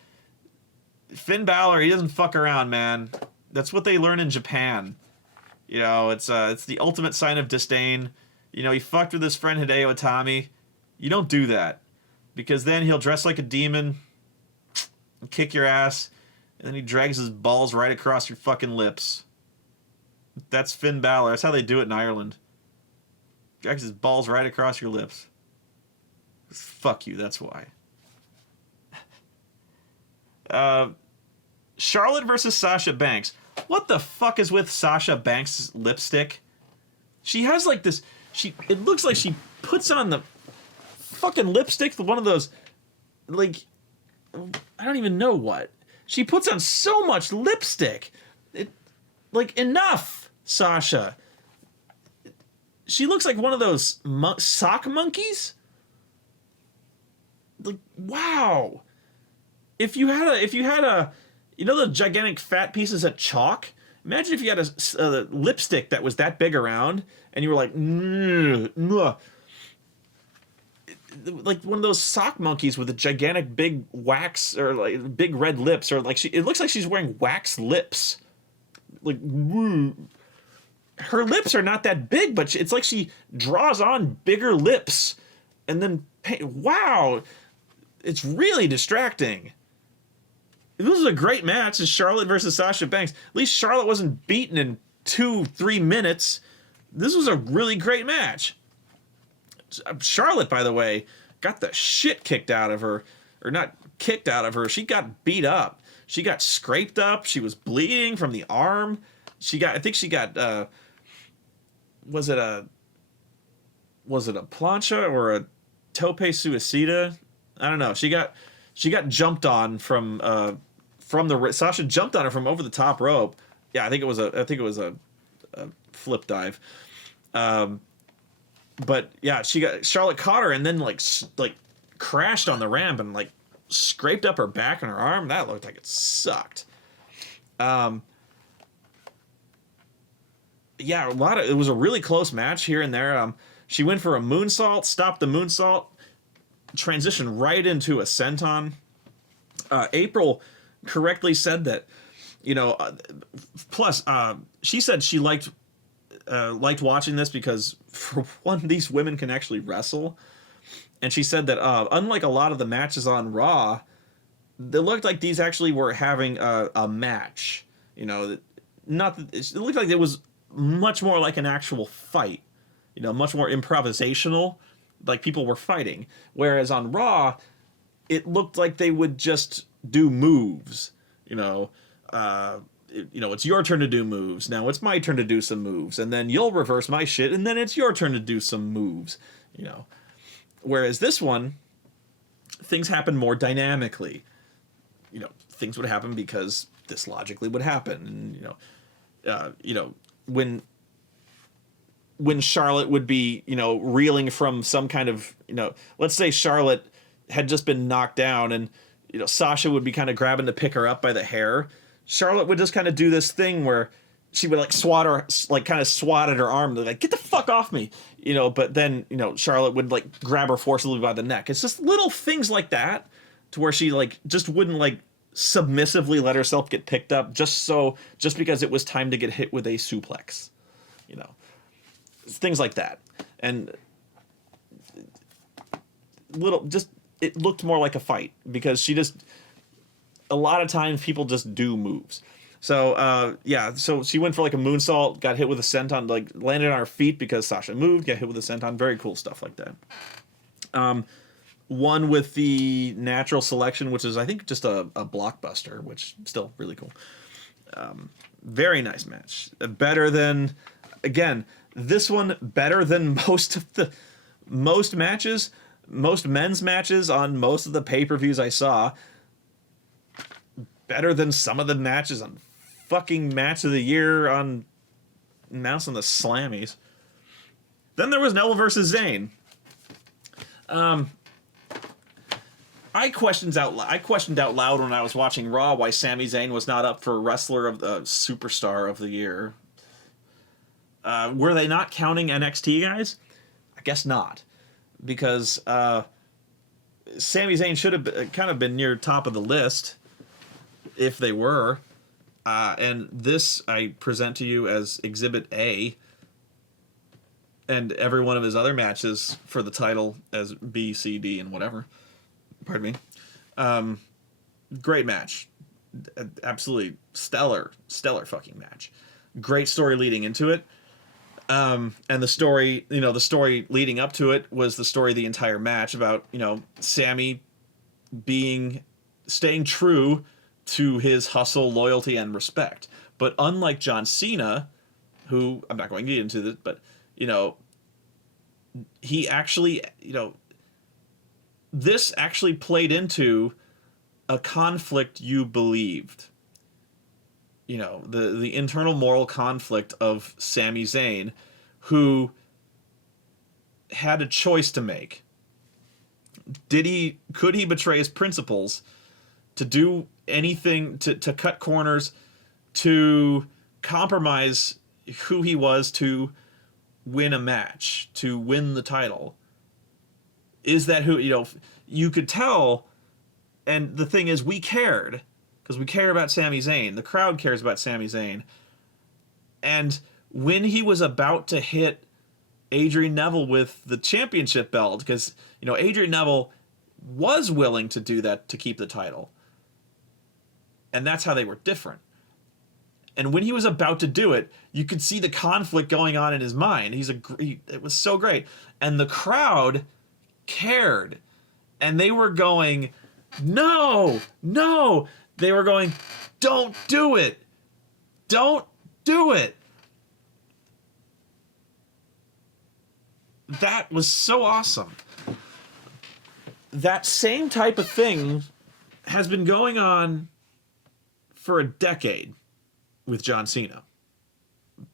Finn Balor, he doesn't fuck around, man. That's what they learn in Japan. You know, it's the ultimate sign of disdain. You know, he fucked with his friend Hideo Itami. You don't do that. Because then he'll dress like a demon, and kick your ass, and then he drags his balls right across your fucking lips. That's Finn Balor. That's how they do it in Ireland. Drags his balls right across your lips. Fuck you, that's why. Charlotte versus Sasha Banks. What the fuck is with Sasha Banks' lipstick? She has like this... It looks like she puts on the fucking lipstick, one of those, like, I don't even know what. She puts on so much lipstick. Like, enough, Sasha. She looks like one of those sock monkeys. Like, wow. If you had a, you know the gigantic fat pieces of chalk? Imagine if you had a lipstick that was that big around, and you were like, like one of those sock monkeys with a gigantic big wax or like big red lips, or like it looks like she's wearing wax lips. Like, her lips are not that big, but it's like she draws on bigger lips, and then wow, it's really distracting. This was a great match. It's Charlotte versus Sasha Banks. At least Charlotte wasn't beaten in 2-3 minutes. This was a really great match. Charlotte, by the way, got the shit kicked out of her. Or not kicked out of her. She got beat up. She got scraped up. She was bleeding from the arm. I think she got, was it a plancha or a tope suicida? I don't know. She got jumped on from the Sasha jumped on her from over the top rope. Yeah, I think it was a flip dive. But yeah, Charlotte caught her and then like crashed on the ramp and like scraped up her back and her arm. That looked like it sucked. Yeah, it was a really close match here and there. She went for a moonsault, stopped the moonsault, transitioned right into a senton. April correctly said that, you know, plus she said she liked watching this because, for one, these women can actually wrestle. And she said that unlike a lot of the matches on Raw, it looked like these actually were having a match. You know, it looked like it was much more like an actual fight. much more improvisational, like people were fighting. Whereas on Raw, it looked like they would just do moves, it's your turn to do moves. Now it's my turn to do some moves, and then you'll reverse my shit, and then it's your turn to do some moves, Whereas this one, things happen more dynamically. Things would happen because this logically would happen, and when Charlotte would be, reeling from some kind of, let's say Charlotte had just been knocked down, and Sasha would be kind of grabbing to pick her up by the hair. Charlotte would just kind of do this thing where she would swat at her arm, like, get the fuck off me, but then, Charlotte would grab her forcibly by the neck. It's just little things like that to where she just wouldn't submissively let herself get picked up just because it was time to get hit with a suplex, things like that. And it looked more like a fight because a lot of times people just do moves. So, so she went for a moonsault, got hit with a senton, landed on her feet because Sasha moved, got hit with a senton, very cool stuff like that. One with the natural selection, which is, I think, just a blockbuster, which still really cool. Very nice match. Better than, again, this one better than most men's matches on most of the pay-per-views I saw. Better than some of the matches on fucking Match of the Year announced on the Slammies. Then there was Neville versus Zayn. I questioned out loud when I was watching Raw why Sami Zayn was not up for Wrestler of the Superstar of the Year. Were they not counting NXT guys? I guess not, because Sami Zayn should have kind of been near top of the list if they were. And this I present to you as Exhibit A, and every one of his other matches for the title as B, C, D, and whatever. Pardon me. Great match. Absolutely stellar fucking match. Great story leading into it. And the story leading up to it was the story of the entire match about, Sammy staying true to his hustle, loyalty, and respect. But unlike John Cena, who, I'm not going to get into this, but, he actually, this actually played into a conflict you believed. The internal moral conflict of Sami Zayn, who had a choice to make. Could he betray his principles to do anything, to cut corners, to compromise who he was to win a match, to win the title? Is that who, you could tell, and the thing is, we cared, because we care about Sami Zayn. The crowd cares about Sami Zayn. And when he was about to hit Adrian Neville with the championship belt, because, Adrian Neville was willing to do that to keep the title. And that's how they were different. And when he was about to do it, you could see the conflict going on in his mind. It was so great. And the crowd cared. And they were going, no. They were going, don't do it. Don't do it. That was so awesome. That same type of thing has been going on for a decade with John Cena.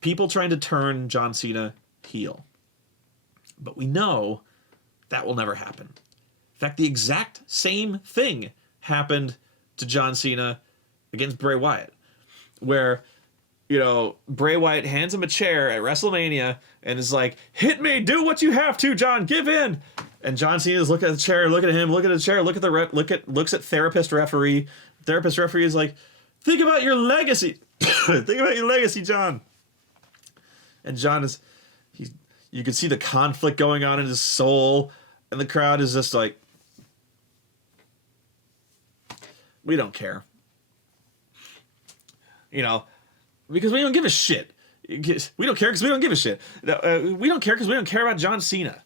People trying to turn John Cena heel. But we know that will never happen. In fact, the exact same thing happened to John Cena against Bray Wyatt, where, Bray Wyatt hands him a chair at WrestleMania and is like, hit me, do what you have to, John, give in. And John Cena's looking at the chair, looking at him, looking at the chair, looks at therapist referee. Therapist referee is like, think about your legacy. Think about your legacy, John. And John you can see the conflict going on in his soul, and the crowd is just like, we don't care. Because we don't give a shit. We don't care because we don't give a shit. We don't care because we don't care about John Cena.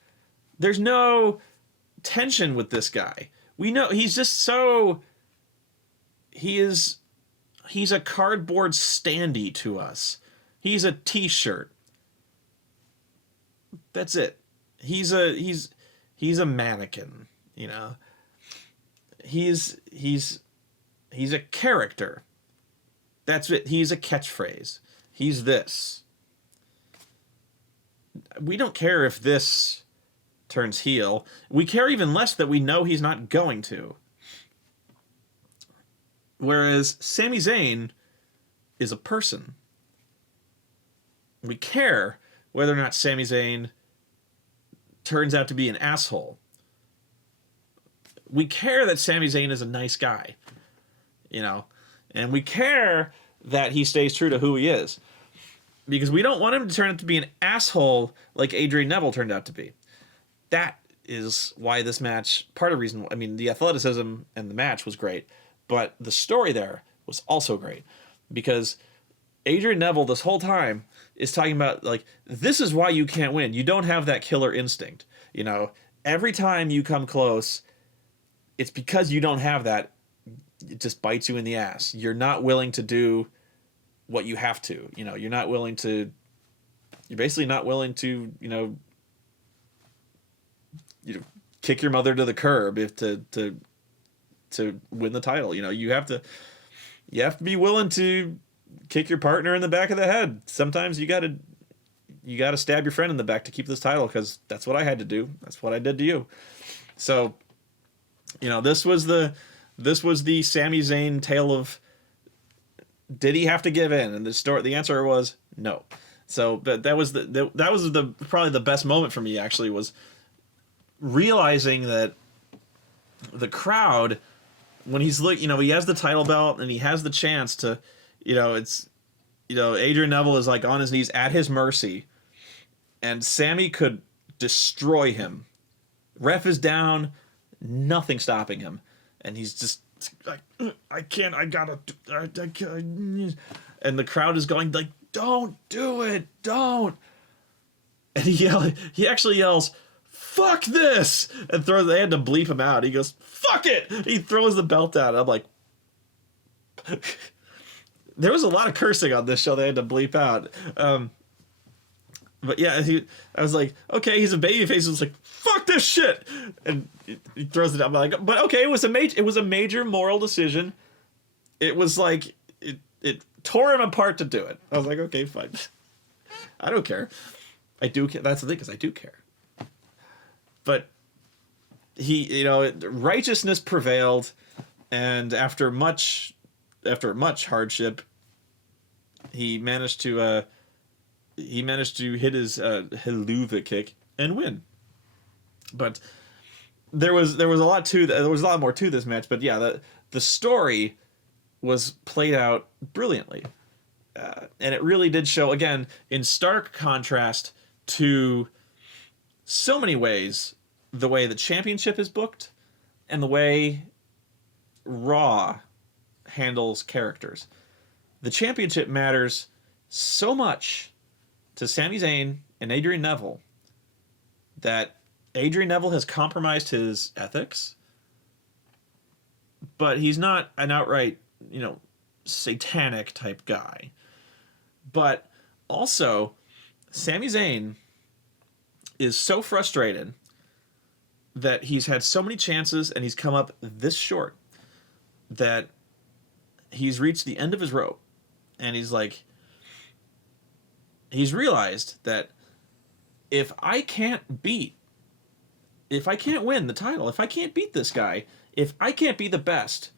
There's no tension with this guy. We know he's just so... He's a cardboard standee to us. He's a t-shirt. That's it. He's a mannequin, you know. He's a character. That's it. He's a catchphrase. He's this. We don't care if this turns heel. We care even less that we know he's not going to. Whereas Sami Zayn is a person. We care whether or not Sami Zayn turns out to be an asshole. We care that Sami Zayn is a nice guy, you know, and we care that he stays true to who he is, because we don't want him to turn out to be an asshole like Adrian Neville turned out to be. That is why this match, part of the reason, I mean, the athleticism and the match was great, but the story there was also great, because Adrian Neville this whole time is talking about, like, this is why you can't win. You don't have that killer instinct. You know, every time you come close, it's because you don't have that. It just bites you in the ass. You're not willing to do what you have to. You know, you're basically not willing to, you know, kick your mother to the curb if to win the title. You know, you have to be willing to kick your partner in the back of the head. Sometimes you gotta stab your friend in the back to keep this title, because that's what I had to do. That's what I did to you. So, you know, this was the Sami Zayn tale of, did he have to give in? And the answer was no. So, but that was probably the best moment for me, actually, was realizing that the crowd, when he's he has the title belt and he has the chance to, Adrian Neville is like on his knees at his mercy, and Sami could destroy him. Ref is down, nothing stopping him, and he's just like, I can't. And the crowd is going like, don't do it, don't. And he actually yells, fuck this, and they had to bleep him out. He goes, fuck it. He throws the belt out. I'm like, there was a lot of cursing on this show they had to bleep out. But yeah, I was like, okay, he's a babyface. It's like, fuck this shit, and he throws it out. I'm like, but okay, it was a major moral decision. It was like it tore him apart to do it. I was like, okay, fine. I don't care. I do care. That's the thing, because I do care. But righteousness prevailed, and after much hardship, he managed to hit his Helluva kick and win. But there was a lot to that. There was a lot more to this match. But yeah, the story was played out brilliantly, and it really did show, again, in stark contrast to so many ways, the way the championship is booked and the way Raw handles characters. The championship matters so much to Sami Zayn and Adrian Neville that Adrian Neville has compromised his ethics, but he's not an outright, satanic type guy. But also, Sami Zayn is so frustrated that he's had so many chances and he's come up this short, that he's reached the end of his rope, and he's realized that if I can't win the title, if I can't beat this guy, if I can't be the best,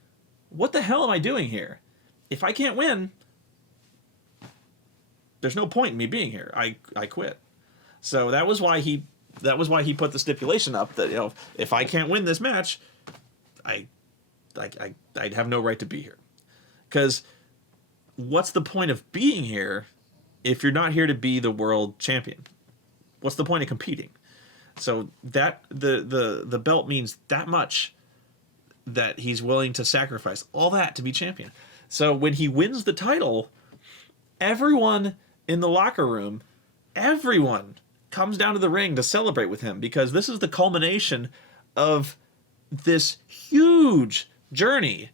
what the hell am I doing here? If I can't win, there's no point in me being here. I quit. So that was why he put the stipulation up that, if I can't win this match, I'd have no right to be here. Because what's the point of being here if you're not here to be the world champion? What's the point of competing? So that the belt means that much, that he's willing to sacrifice all that to be champion. So when he wins the title, everyone in the locker room, everyone comes down to the ring to celebrate with him because this is the culmination of this huge journey.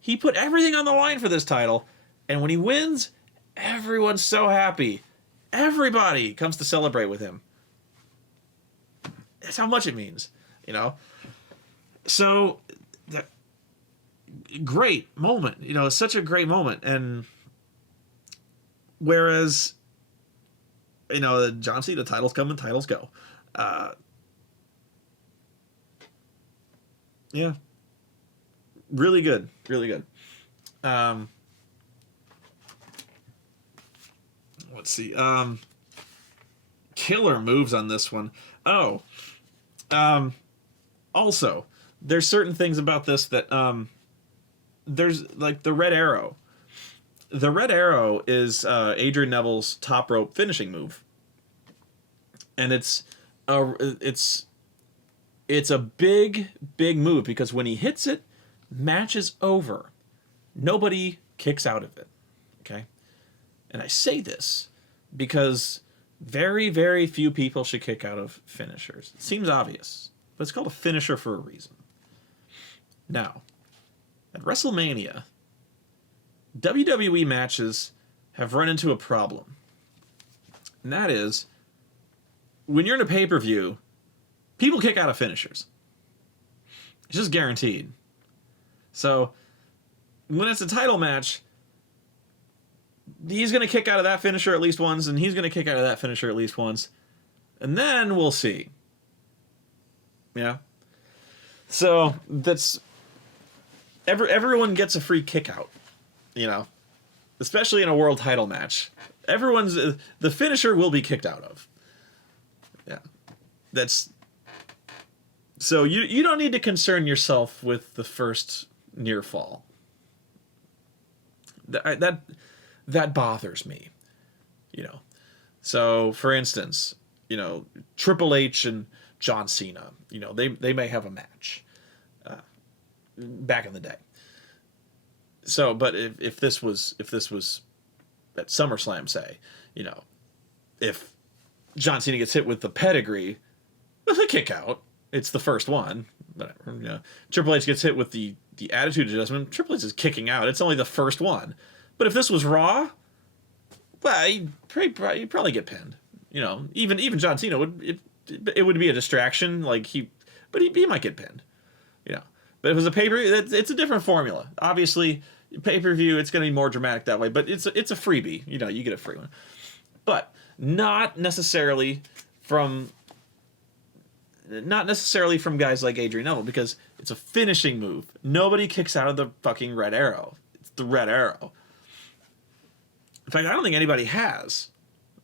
He put everything on the line for this title, and when he wins, everyone's so happy. Everybody comes to celebrate with him. That's how much it means, you know? So, that great moment, you know, such a great moment. And whereas, you know, the John Cena, titles come and titles go. Yeah. Really good. Really good. Let's see. Killer moves on this one. Oh. Also, there's certain things about this that, there's, like, the Red Arrow. The Red Arrow is Adrian Neville's top rope finishing move. And it's a big, big move because when he hits it, match is over. Nobody kicks out of it. Okay? And I say this because very, very few people should kick out of finishers. It seems obvious, but it's called a finisher for a reason. Now, at WrestleMania, WWE matches have run into a problem. And that is, when you're in a pay-per-view, people kick out of finishers. It's just guaranteed. So, when it's a title match, he's going to kick out of that finisher at least once, and he's going to kick out of that finisher at least once. And then we'll see. Yeah? So, that's... Everyone gets a free kick out, you know? Especially in a world title match. The finisher will be kicked out of. Yeah. That's... So, you don't need to concern yourself with the first near fall. That bothers me, you know. So, for instance, you know, Triple H and John Cena, you know, they may have a match back in the day. So, but if this was at SummerSlam, say, you know, if John Cena gets hit with the pedigree, well, they kick out. It's the first one. Whatever, you know. Triple H gets hit with the attitude adjustment. Triple H is kicking out. It's only the first one. But if this was Raw, well, he'd probably get pinned. You know, even John Cena it would be a distraction. Like he might get pinned. You know, but if it was a pay-per-view, it's a different formula. Obviously, pay-per-view, it's going to be more dramatic that way. But it's a freebie. You know, you get a free one, but not necessarily from guys like Adrian Neville, because it's a finishing move. Nobody kicks out of the fucking Red Arrow. It's the Red Arrow. In fact, I don't think anybody has.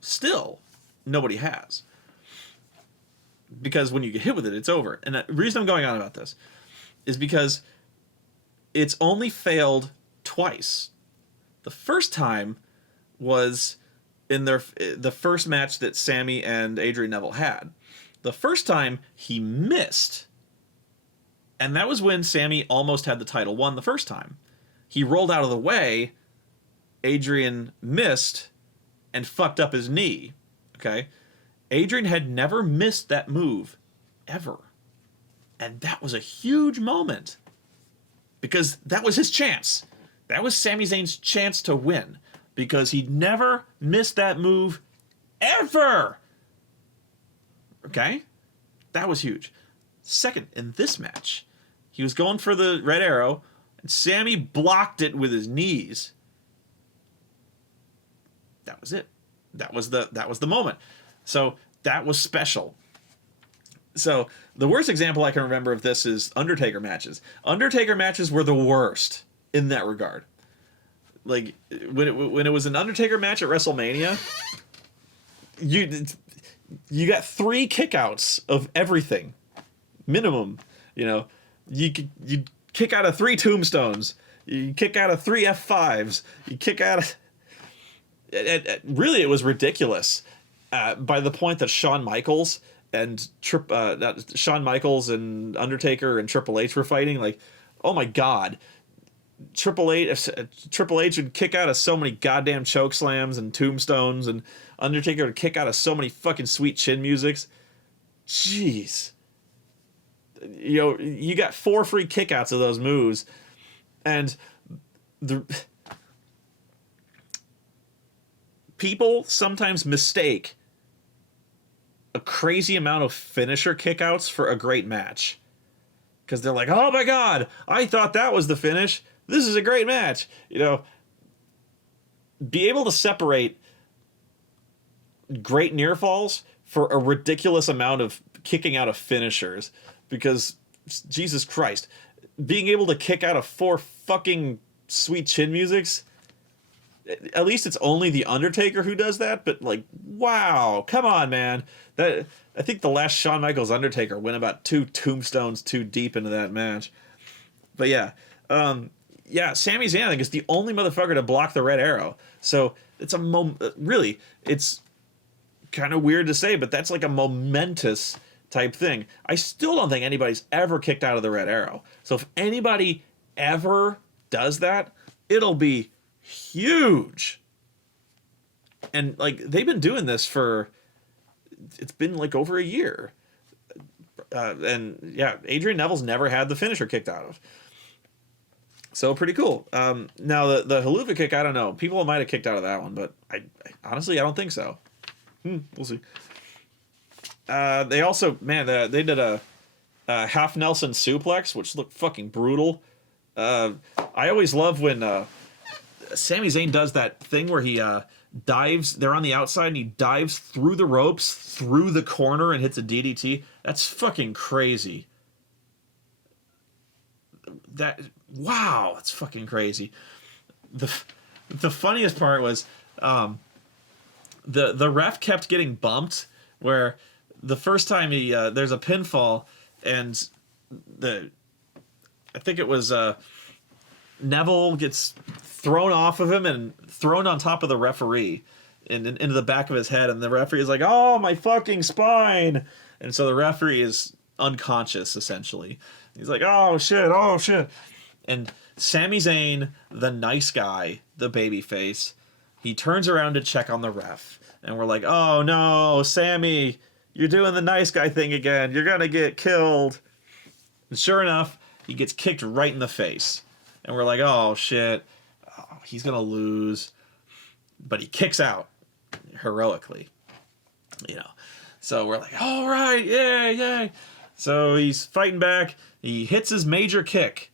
Still, nobody has. Because when you get hit with it, it's over. And the reason I'm going on about this is because it's only failed twice. The first time was in the first match that Sammy and Adrian Neville had. The first time he missed. And that was when Sammy almost had the title won the first time. He rolled out of the way. Adrian missed and fucked up his knee. Okay? Adrian had never missed that move ever. And that was a huge moment. Because that was his chance. That was Sami Zayn's chance to win. Because he'd never missed that move ever. Okay? That was huge. Second, in this match, he was going for the Red Arrow, and Sammy blocked it with his knees. That was it. That was the moment. So that was special. So the worst example I can remember of this is Undertaker matches. Undertaker matches were the worst in that regard. Like when it was an Undertaker match at WrestleMania, you got 3 kickouts of everything, minimum. You know, you kick out of 3 tombstones, you kick out of 3 F5s, you kick out of. Really, it was ridiculous. By the point that Shawn Michaels and Undertaker and Triple H were fighting, like, oh my god, Triple H would kick out of so many goddamn choke slams and tombstones, and Undertaker would kick out of so many fucking sweet chin musics. Jeez. You know, you got 4 free kickouts of those moves, and the people sometimes mistake a crazy amount of finisher kickouts for a great match. Because they're like, oh my god, I thought that was the finish. This is a great match. You know, be able to separate great near falls for a ridiculous amount of kicking out of finishers. Because, Jesus Christ, being able to kick out of 4 fucking sweet chin musics, at least it's only the Undertaker who does that, but like, wow, come on, man. That, I think the last Shawn Michaels Undertaker went about 2 tombstones too deep into that match. But yeah, Sami Zayn, I think, is the only motherfucker to block the red arrow. So it's really, it's kind of weird to say, but that's like a momentous type thing. I still don't think anybody's ever kicked out of the red arrow. So if anybody ever does that, it'll be huge. And like, they've been doing this for, it's been like over a year. And yeah, Adrian Neville's never had the finisher kicked out of. So pretty cool. Now the haluva kick, I don't know. People might have kicked out of that one, but I honestly, I don't think so. We'll see. They also, man, they did a half Nelson suplex, which looked fucking brutal. I always love when Sami Zayn does that thing where he dives. They're on the outside and he dives through the ropes, through the corner, and hits a DDT. That's fucking crazy. Wow, that's fucking crazy. The funniest part was the ref kept getting bumped, where the first time there's a pinfall, and I think it was Neville gets thrown off of him and thrown on top of the referee and into the back of his head, and the referee is like, oh, my fucking spine. And so the referee is unconscious, essentially. He's like, oh shit. And Sami Zayn, the nice guy, the babyface, he turns around to check on the ref, and we're like, oh no, Sammy, you're doing the nice guy thing again. You're gonna get killed. And sure enough, he gets kicked right in the face. And we're like, oh shit, he's gonna lose. But he kicks out heroically, you know. So we're like, all right, yay. So he's fighting back. He hits his major kick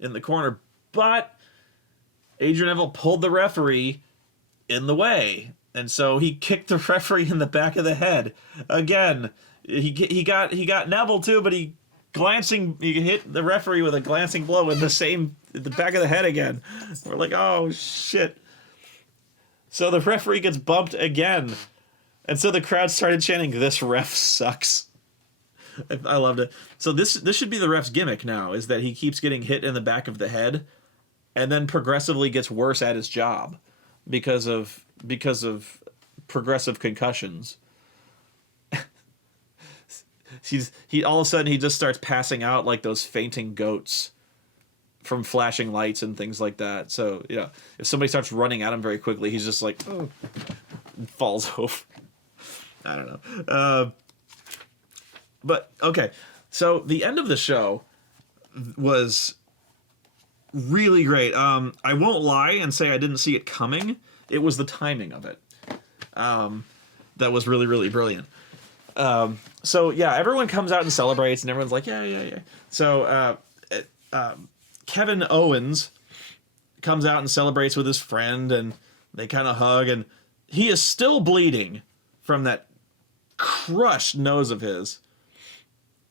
in the corner, but Adrian Neville pulled the referee in the way. And so he kicked the referee in the back of the head. Again, he got Neville too, but he hit the referee with a glancing blow in the back of the head again. We're like, oh shit. So the referee gets bumped again. And so the crowd started chanting, this ref sucks. I loved it. So this should be the ref's gimmick now, is that he keeps getting hit in the back of the head and then progressively gets worse at his job because of progressive concussions. He all of a sudden he just starts passing out like those fainting goats from flashing lights and things like that. So, you know, if somebody starts running at him very quickly, he's just like, oh, and falls over. I don't know. But, okay. So, the end of the show was really great. I won't lie and say I didn't see it coming. It was the timing of it. That was really, really brilliant. So, yeah, everyone comes out and celebrates, and everyone's like, yeah. So, Kevin Owens comes out and celebrates with his friend, and they kind of hug, and he is still bleeding from that crushed nose of his.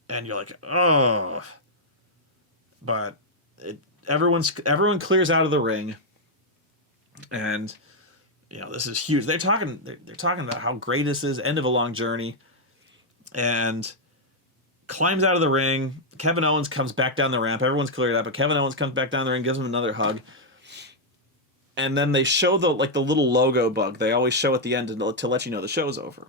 And you're like, oh. But everyone clears out of the ring, and you know, this is huge. They're talking about how great this is, end of a long journey, and climbs out of the ring. Kevin Owens comes back down the ramp. Everyone's cleared out, but Kevin Owens comes back down the ring, gives him another hug. And then they show the little logo bug they always show at the end to let you know the show's over.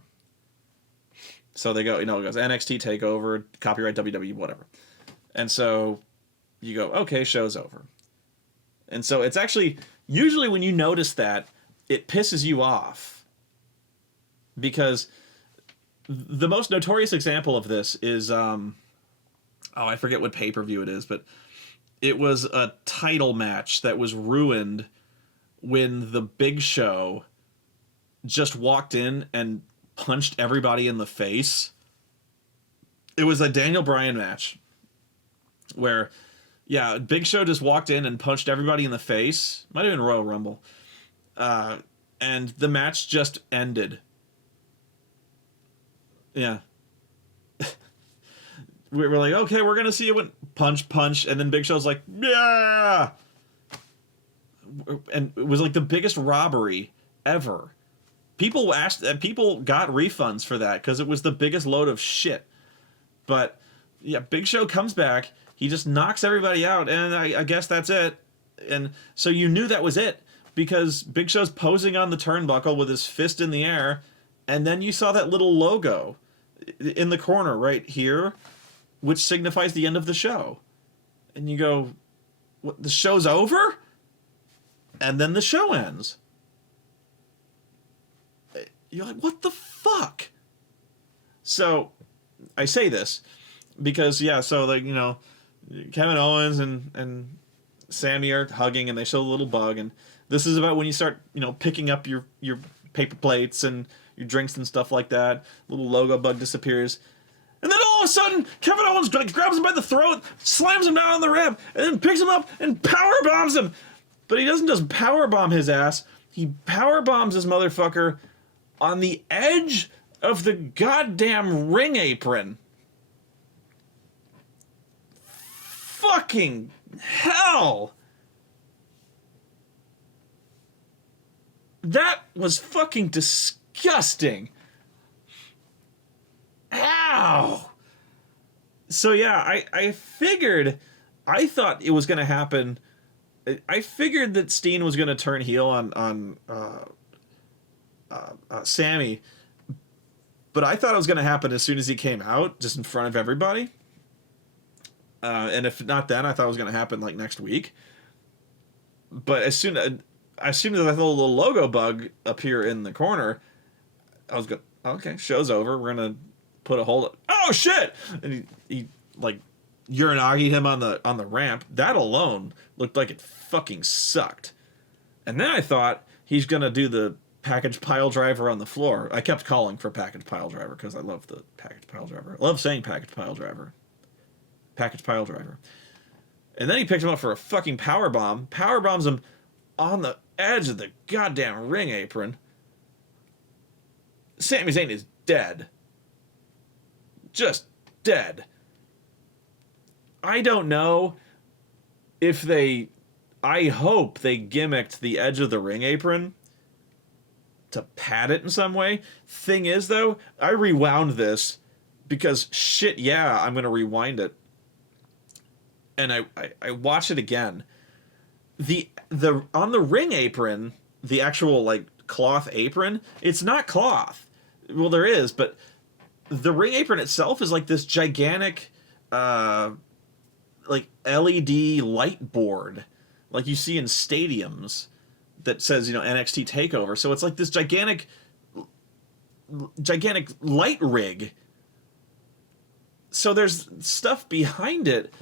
So they go, you know, it goes NXT Takeover, copyright WWE, whatever. And so you go, okay, show's over. And so it's actually, usually when you notice that, it pisses you off. Because the most notorious example of this is, I forget what pay-per-view it is, but it was a title match that was ruined when the Big Show just walked in and punched everybody in the face. It was a Daniel Bryan match where, yeah, Big Show just walked in and punched everybody in the face. Might have been Royal Rumble. And the match just ended. Yeah. We were like, okay, we're going to see it went punch, punch. And then Big Show's like, yeah. And it was like the biggest robbery ever. People got refunds for that because it was the biggest load of shit. But yeah, Big Show comes back. He just knocks everybody out. And I guess that's it. And so you knew that was it because Big Show's posing on the turnbuckle with his fist in the air. And then you saw that little logo in the corner right here, which signifies the end of the show. And you go, what, the show's over? And then the show ends. You're like, what the fuck? So, I say this because, yeah, so, like, you know, Kevin Owens and Sammy are hugging and they show the little bug. And this is about when you start, you know, picking up your paper plates and your drinks and stuff like that. Little logo bug disappears. And then all of a sudden, Kevin Owens grabs him by the throat, slams him down on the ramp, and then picks him up and power bombs him. But he doesn't just power bomb his ass. He power bombs this motherfucker on the edge of the goddamn ring apron. Fucking hell. That was fucking disgusting. Ow! So yeah, I thought it was going to happen. I figured that Steen was going to turn heel on Sammy, but I thought it was going to happen as soon as he came out, just in front of everybody. And if not then, I thought it was going to happen like next week. But as soon as I saw the little logo bug appear in the corner, I was going, okay, show's over. We're going to put a hold. Oh shit! And he like Uranagi him on the ramp. That alone looked like it fucking sucked. And then I thought he's gonna do the package pile driver on the floor. I kept calling for package pile driver because I love the package pile driver. I love saying package pile driver. Package pile driver. And then he picks him up for a fucking power bomb. Power bombs him on the edge of the goddamn ring apron. Sami Zayn is dead. Just dead. I don't know if I hope they gimmicked the edge of the ring apron to pad it in some way. Thing is, though, I rewound this because shit, yeah, I'm going to rewind it. And I watch it again. The on the ring apron, the actual like cloth apron, it's not cloth. Well, there is, but the ring apron itself is like this gigantic like LED light board like you see in stadiums that says, you know, NXT Takeover. So it's like this gigantic light rig. So there's stuff behind it,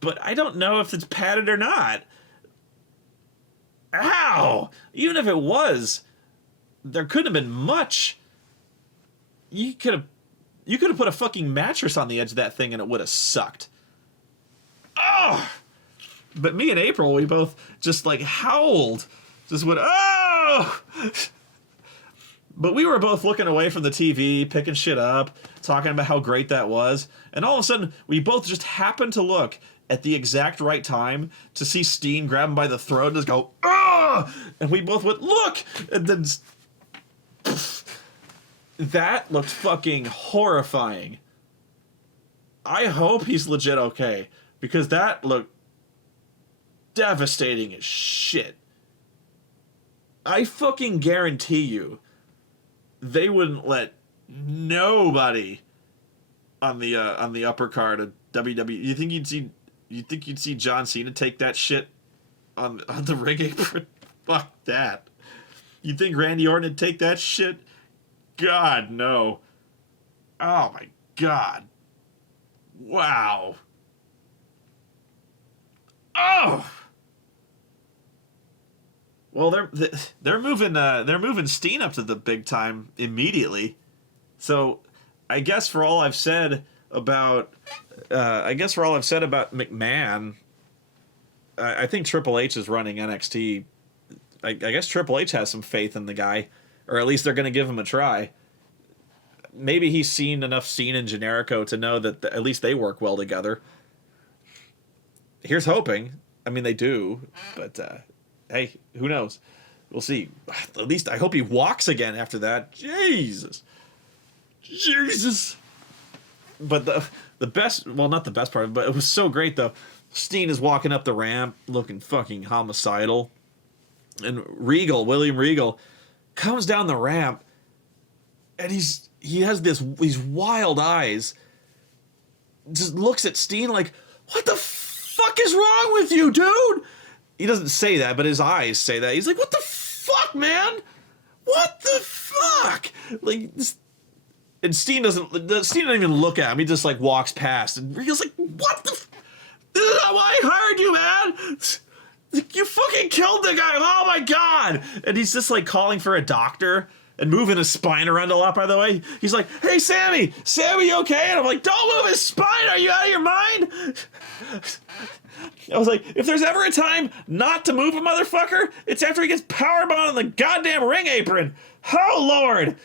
but I don't know if it's padded or not. Ow! Even if it was, there couldn't have been much. You could have put a fucking mattress on the edge of that thing and it would have sucked. Oh! But me and April, we both just like howled. Just went, oh! But we were both looking away from the TV, picking shit up, talking about how great that was. And all of a sudden, we both just happened to look at the exact right time to see Steen grab him by the throat and just go, ah! And we both went, look! And then that looked fucking horrifying. I hope he's legit okay, because that looked devastating as shit. I fucking guarantee you they wouldn't let nobody on the upper card of WWE. You think you'd see John Cena take that shit on the ring apron. Fuck that. You think Randy Orton would take that shit? God, no. Oh my God. Wow. Oh. Well, they're moving Steen up to the big time immediately. So, I guess for all I've said about McMahon, I think Triple H is running NXT. I guess Triple H has some faith in the guy, or at least they're going to give him a try. Maybe he's seen enough Steen and Generico to know that at least they work well together. Here's hoping. I mean, they do, but hey, who knows? We'll see. At least I hope he walks again after that. Jesus. But the best, well, not the best part, but it was so great though. Steen is walking up the ramp looking fucking homicidal. And William Regal, comes down the ramp and he has these wild eyes. Just looks at Steen like, what the fuck is wrong with you, dude? He doesn't say that, but his eyes say that. He's like, what the fuck, man? What the fuck? Like, and Steen doesn't even look at him. He just like walks past and Regal's like, what the I heard you, man. You fucking killed the guy. Oh my God. And he's just like calling for a doctor and moving his spine around a lot, by the way. He's like, hey, Sammy, you okay? And I'm like, don't move his spine. Are you out of your mind? I was like, if there's ever a time not to move a motherfucker, it's after he gets powerbombed on the goddamn ring apron. Oh, Lord.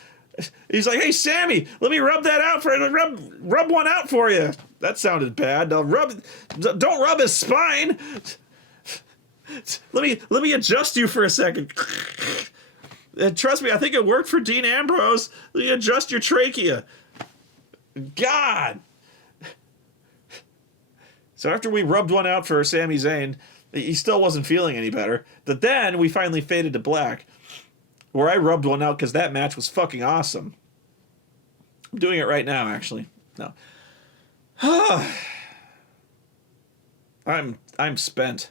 He's like, hey, Sammy, let me rub that out rub one out for you. That sounded bad. Don't rub his spine. Let me adjust you for a second. And trust me, I think it worked for Dean Ambrose. Let me adjust your trachea. God. So after we rubbed one out for Sami Zayn, he still wasn't feeling any better. But then we finally faded to black, where I rubbed one out because that match was fucking awesome. I'm doing it right now, actually. No. I'm spent.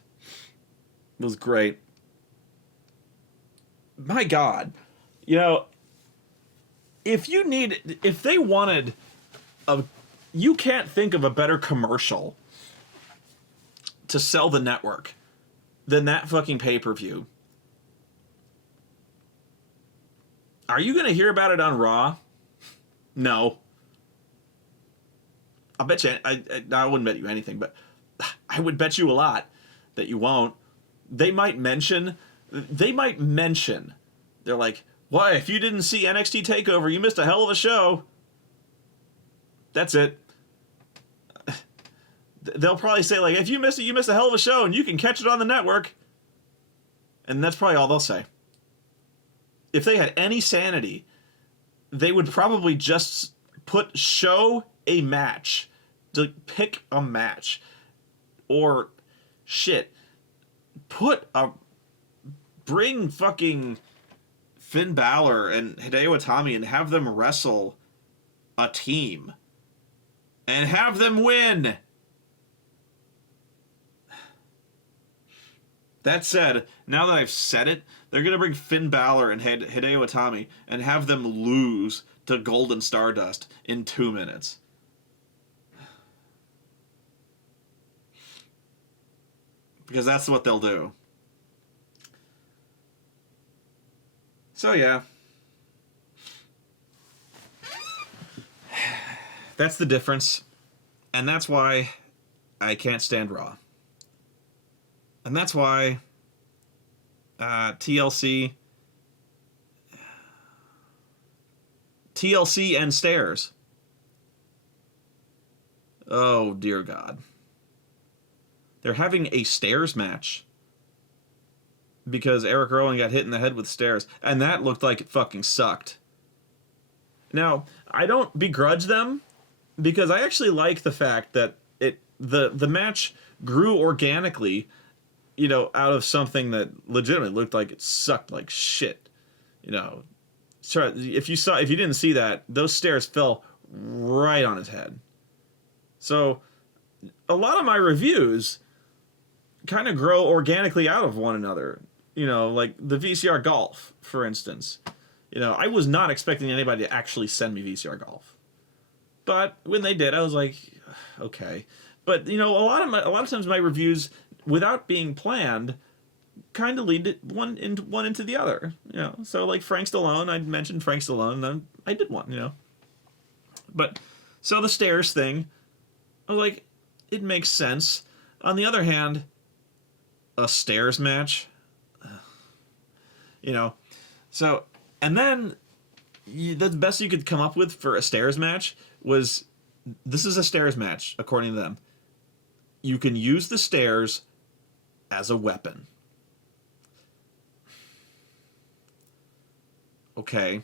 It was great. My God. You know, if they wanted you can't think of a better commercial to sell the network than that fucking pay-per-view. Are you going to hear about it on Raw? No. I'll bet you, I wouldn't bet you anything, but I would bet you a lot that you won't. They might mention, they're like, why, if you didn't see NXT TakeOver, you missed a hell of a show. That's it. They'll probably say, like, if you missed it, you missed a hell of a show, and you can catch it on the network. And that's probably all they'll say. If they had any sanity, they would probably just show a match. To pick a match. Or, shit, bring fucking Finn Balor and Hideo Itami and have them wrestle a team. And have them win. That said, now that I've said it, they're going to bring Finn Balor and Hideo Itami and have them lose to Golden Stardust in 2 minutes. Because that's what they'll do. So yeah. That's the difference. And that's why I can't stand Raw. And that's why TLC and stairs. Oh, dear God. They're having a stairs match because Eric Rowan got hit in the head with stairs, and that looked like it fucking sucked. Now, I don't begrudge them because I actually like the fact that the match grew organically, you know, out of something that legitimately looked like it sucked like shit. You know, if you didn't see that, those stairs fell right on his head. So, a lot of my reviews kind of grow organically out of one another. You know, like the VCR golf, for instance. You know, I was not expecting anybody to actually send me VCR golf, but when they did, I was like, okay. But you know, a lot of times my reviews, without being planned, kind of lead one into the other. You know, so like Frank Stallone, I mentioned Frank Stallone, and I did one. You know, but so the stairs thing, I was like, it makes sense. On the other hand, a stairs match, you know, so and then the best you could come up with for a stairs match was, this is a stairs match according to them. You can use the stairs as a weapon. Okay.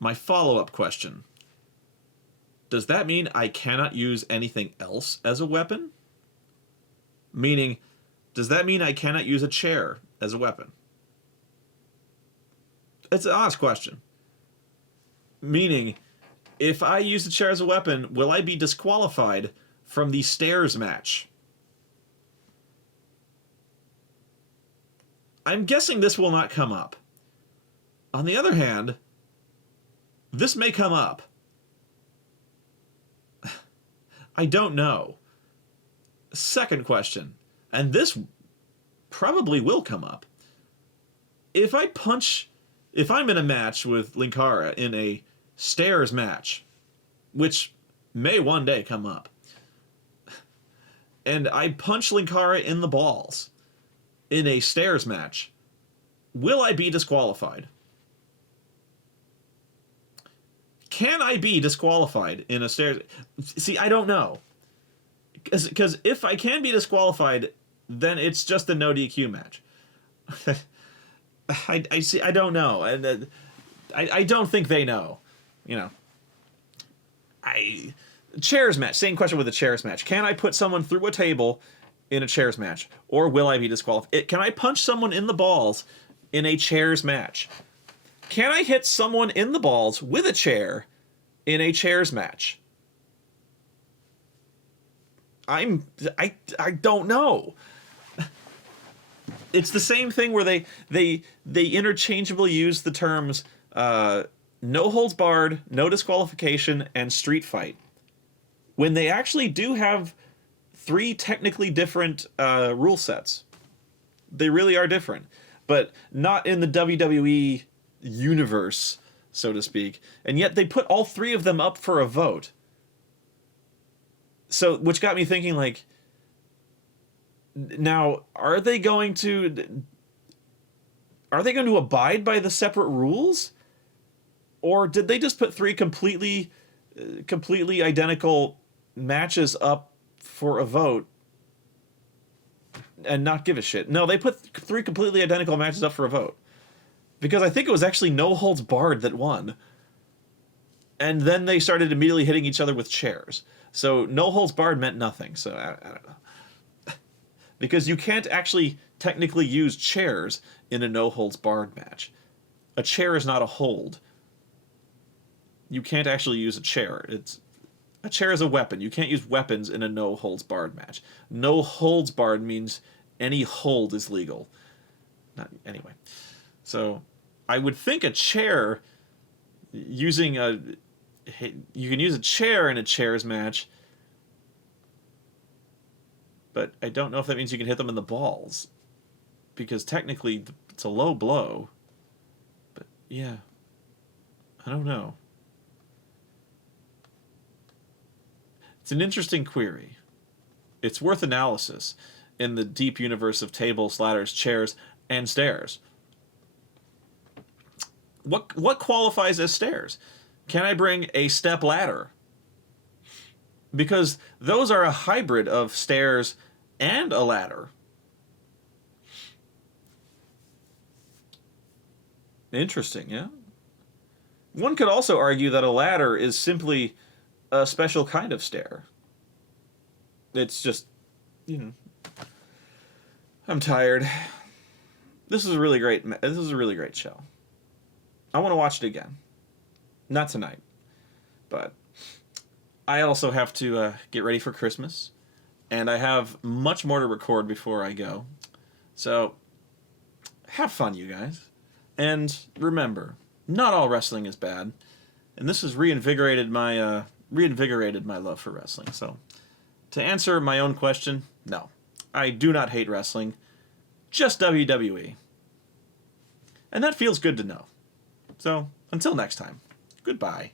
My follow-up question. Does that mean I cannot use anything else as a weapon? Meaning, does that mean I cannot use a chair as a weapon? It's an honest question. Meaning, if I use the chair as a weapon, will I be disqualified from the stairs match? I'm guessing this will not come up. On the other hand, this may come up. I don't know. Second question, and this probably will come up. If I'm in a match with Linkara in a stairs match, which may one day come up, and I punch Linkara in the balls in a stairs match, will I be disqualified? Can I be disqualified in a stairs? See, I don't know. Because if I can be disqualified, then it's just a no DQ match. I see. I don't know, and I don't think they know. You know, chairs match. Same question with a chairs match. Can I put someone through a table in a chairs match, or will I be disqualified? Can I punch someone in the balls in a chairs match? Can I hit someone in the balls with a chair in a chairs match? I don't know. It's the same thing where they interchangeably use the terms no holds barred, no disqualification, and street fight, when they actually do have three technically different rule sets. They really are different, but not in the WWE universe, so to speak. And yet they put all three of them up for a vote. So, which got me thinking, like, now, are they going to abide by the separate rules? Or did they just put three completely identical matches up for a vote and not give a shit? No, they put three completely identical matches up for a vote. Because I think it was actually no holds barred that won. And then they started immediately hitting each other with chairs. So no holds barred meant nothing. So I don't know. Because you can't actually technically use chairs in a no holds barred match. A chair is not a hold. You can't actually use a chair. A chair is a weapon. You can't use weapons in a no holds barred match. No holds barred means any hold is legal. Anyway. So I would think a chair, you can use a chair in a chairs match, but I don't know if that means you can hit them in the balls, because technically it's a low blow. But yeah, I don't know. It's an interesting query. It's worth analysis in the deep universe of tables, ladders, chairs, and stairs. What qualifies as stairs? Can I bring a step ladder? Because those are a hybrid of stairs and a ladder. Interesting, yeah? One could also argue that a ladder is simply a special kind of stair. It's just, I'm tired. This is a really great show. I want to watch it again. Not tonight. But I also have to get ready for Christmas. and I have much more to record before I go. So, have fun, you guys. And remember, not all wrestling is bad. And this has reinvigorated my love for wrestling. So, to answer my own question, no. I do not hate wrestling. Just WWE. And that feels good to know. So, until next time, goodbye.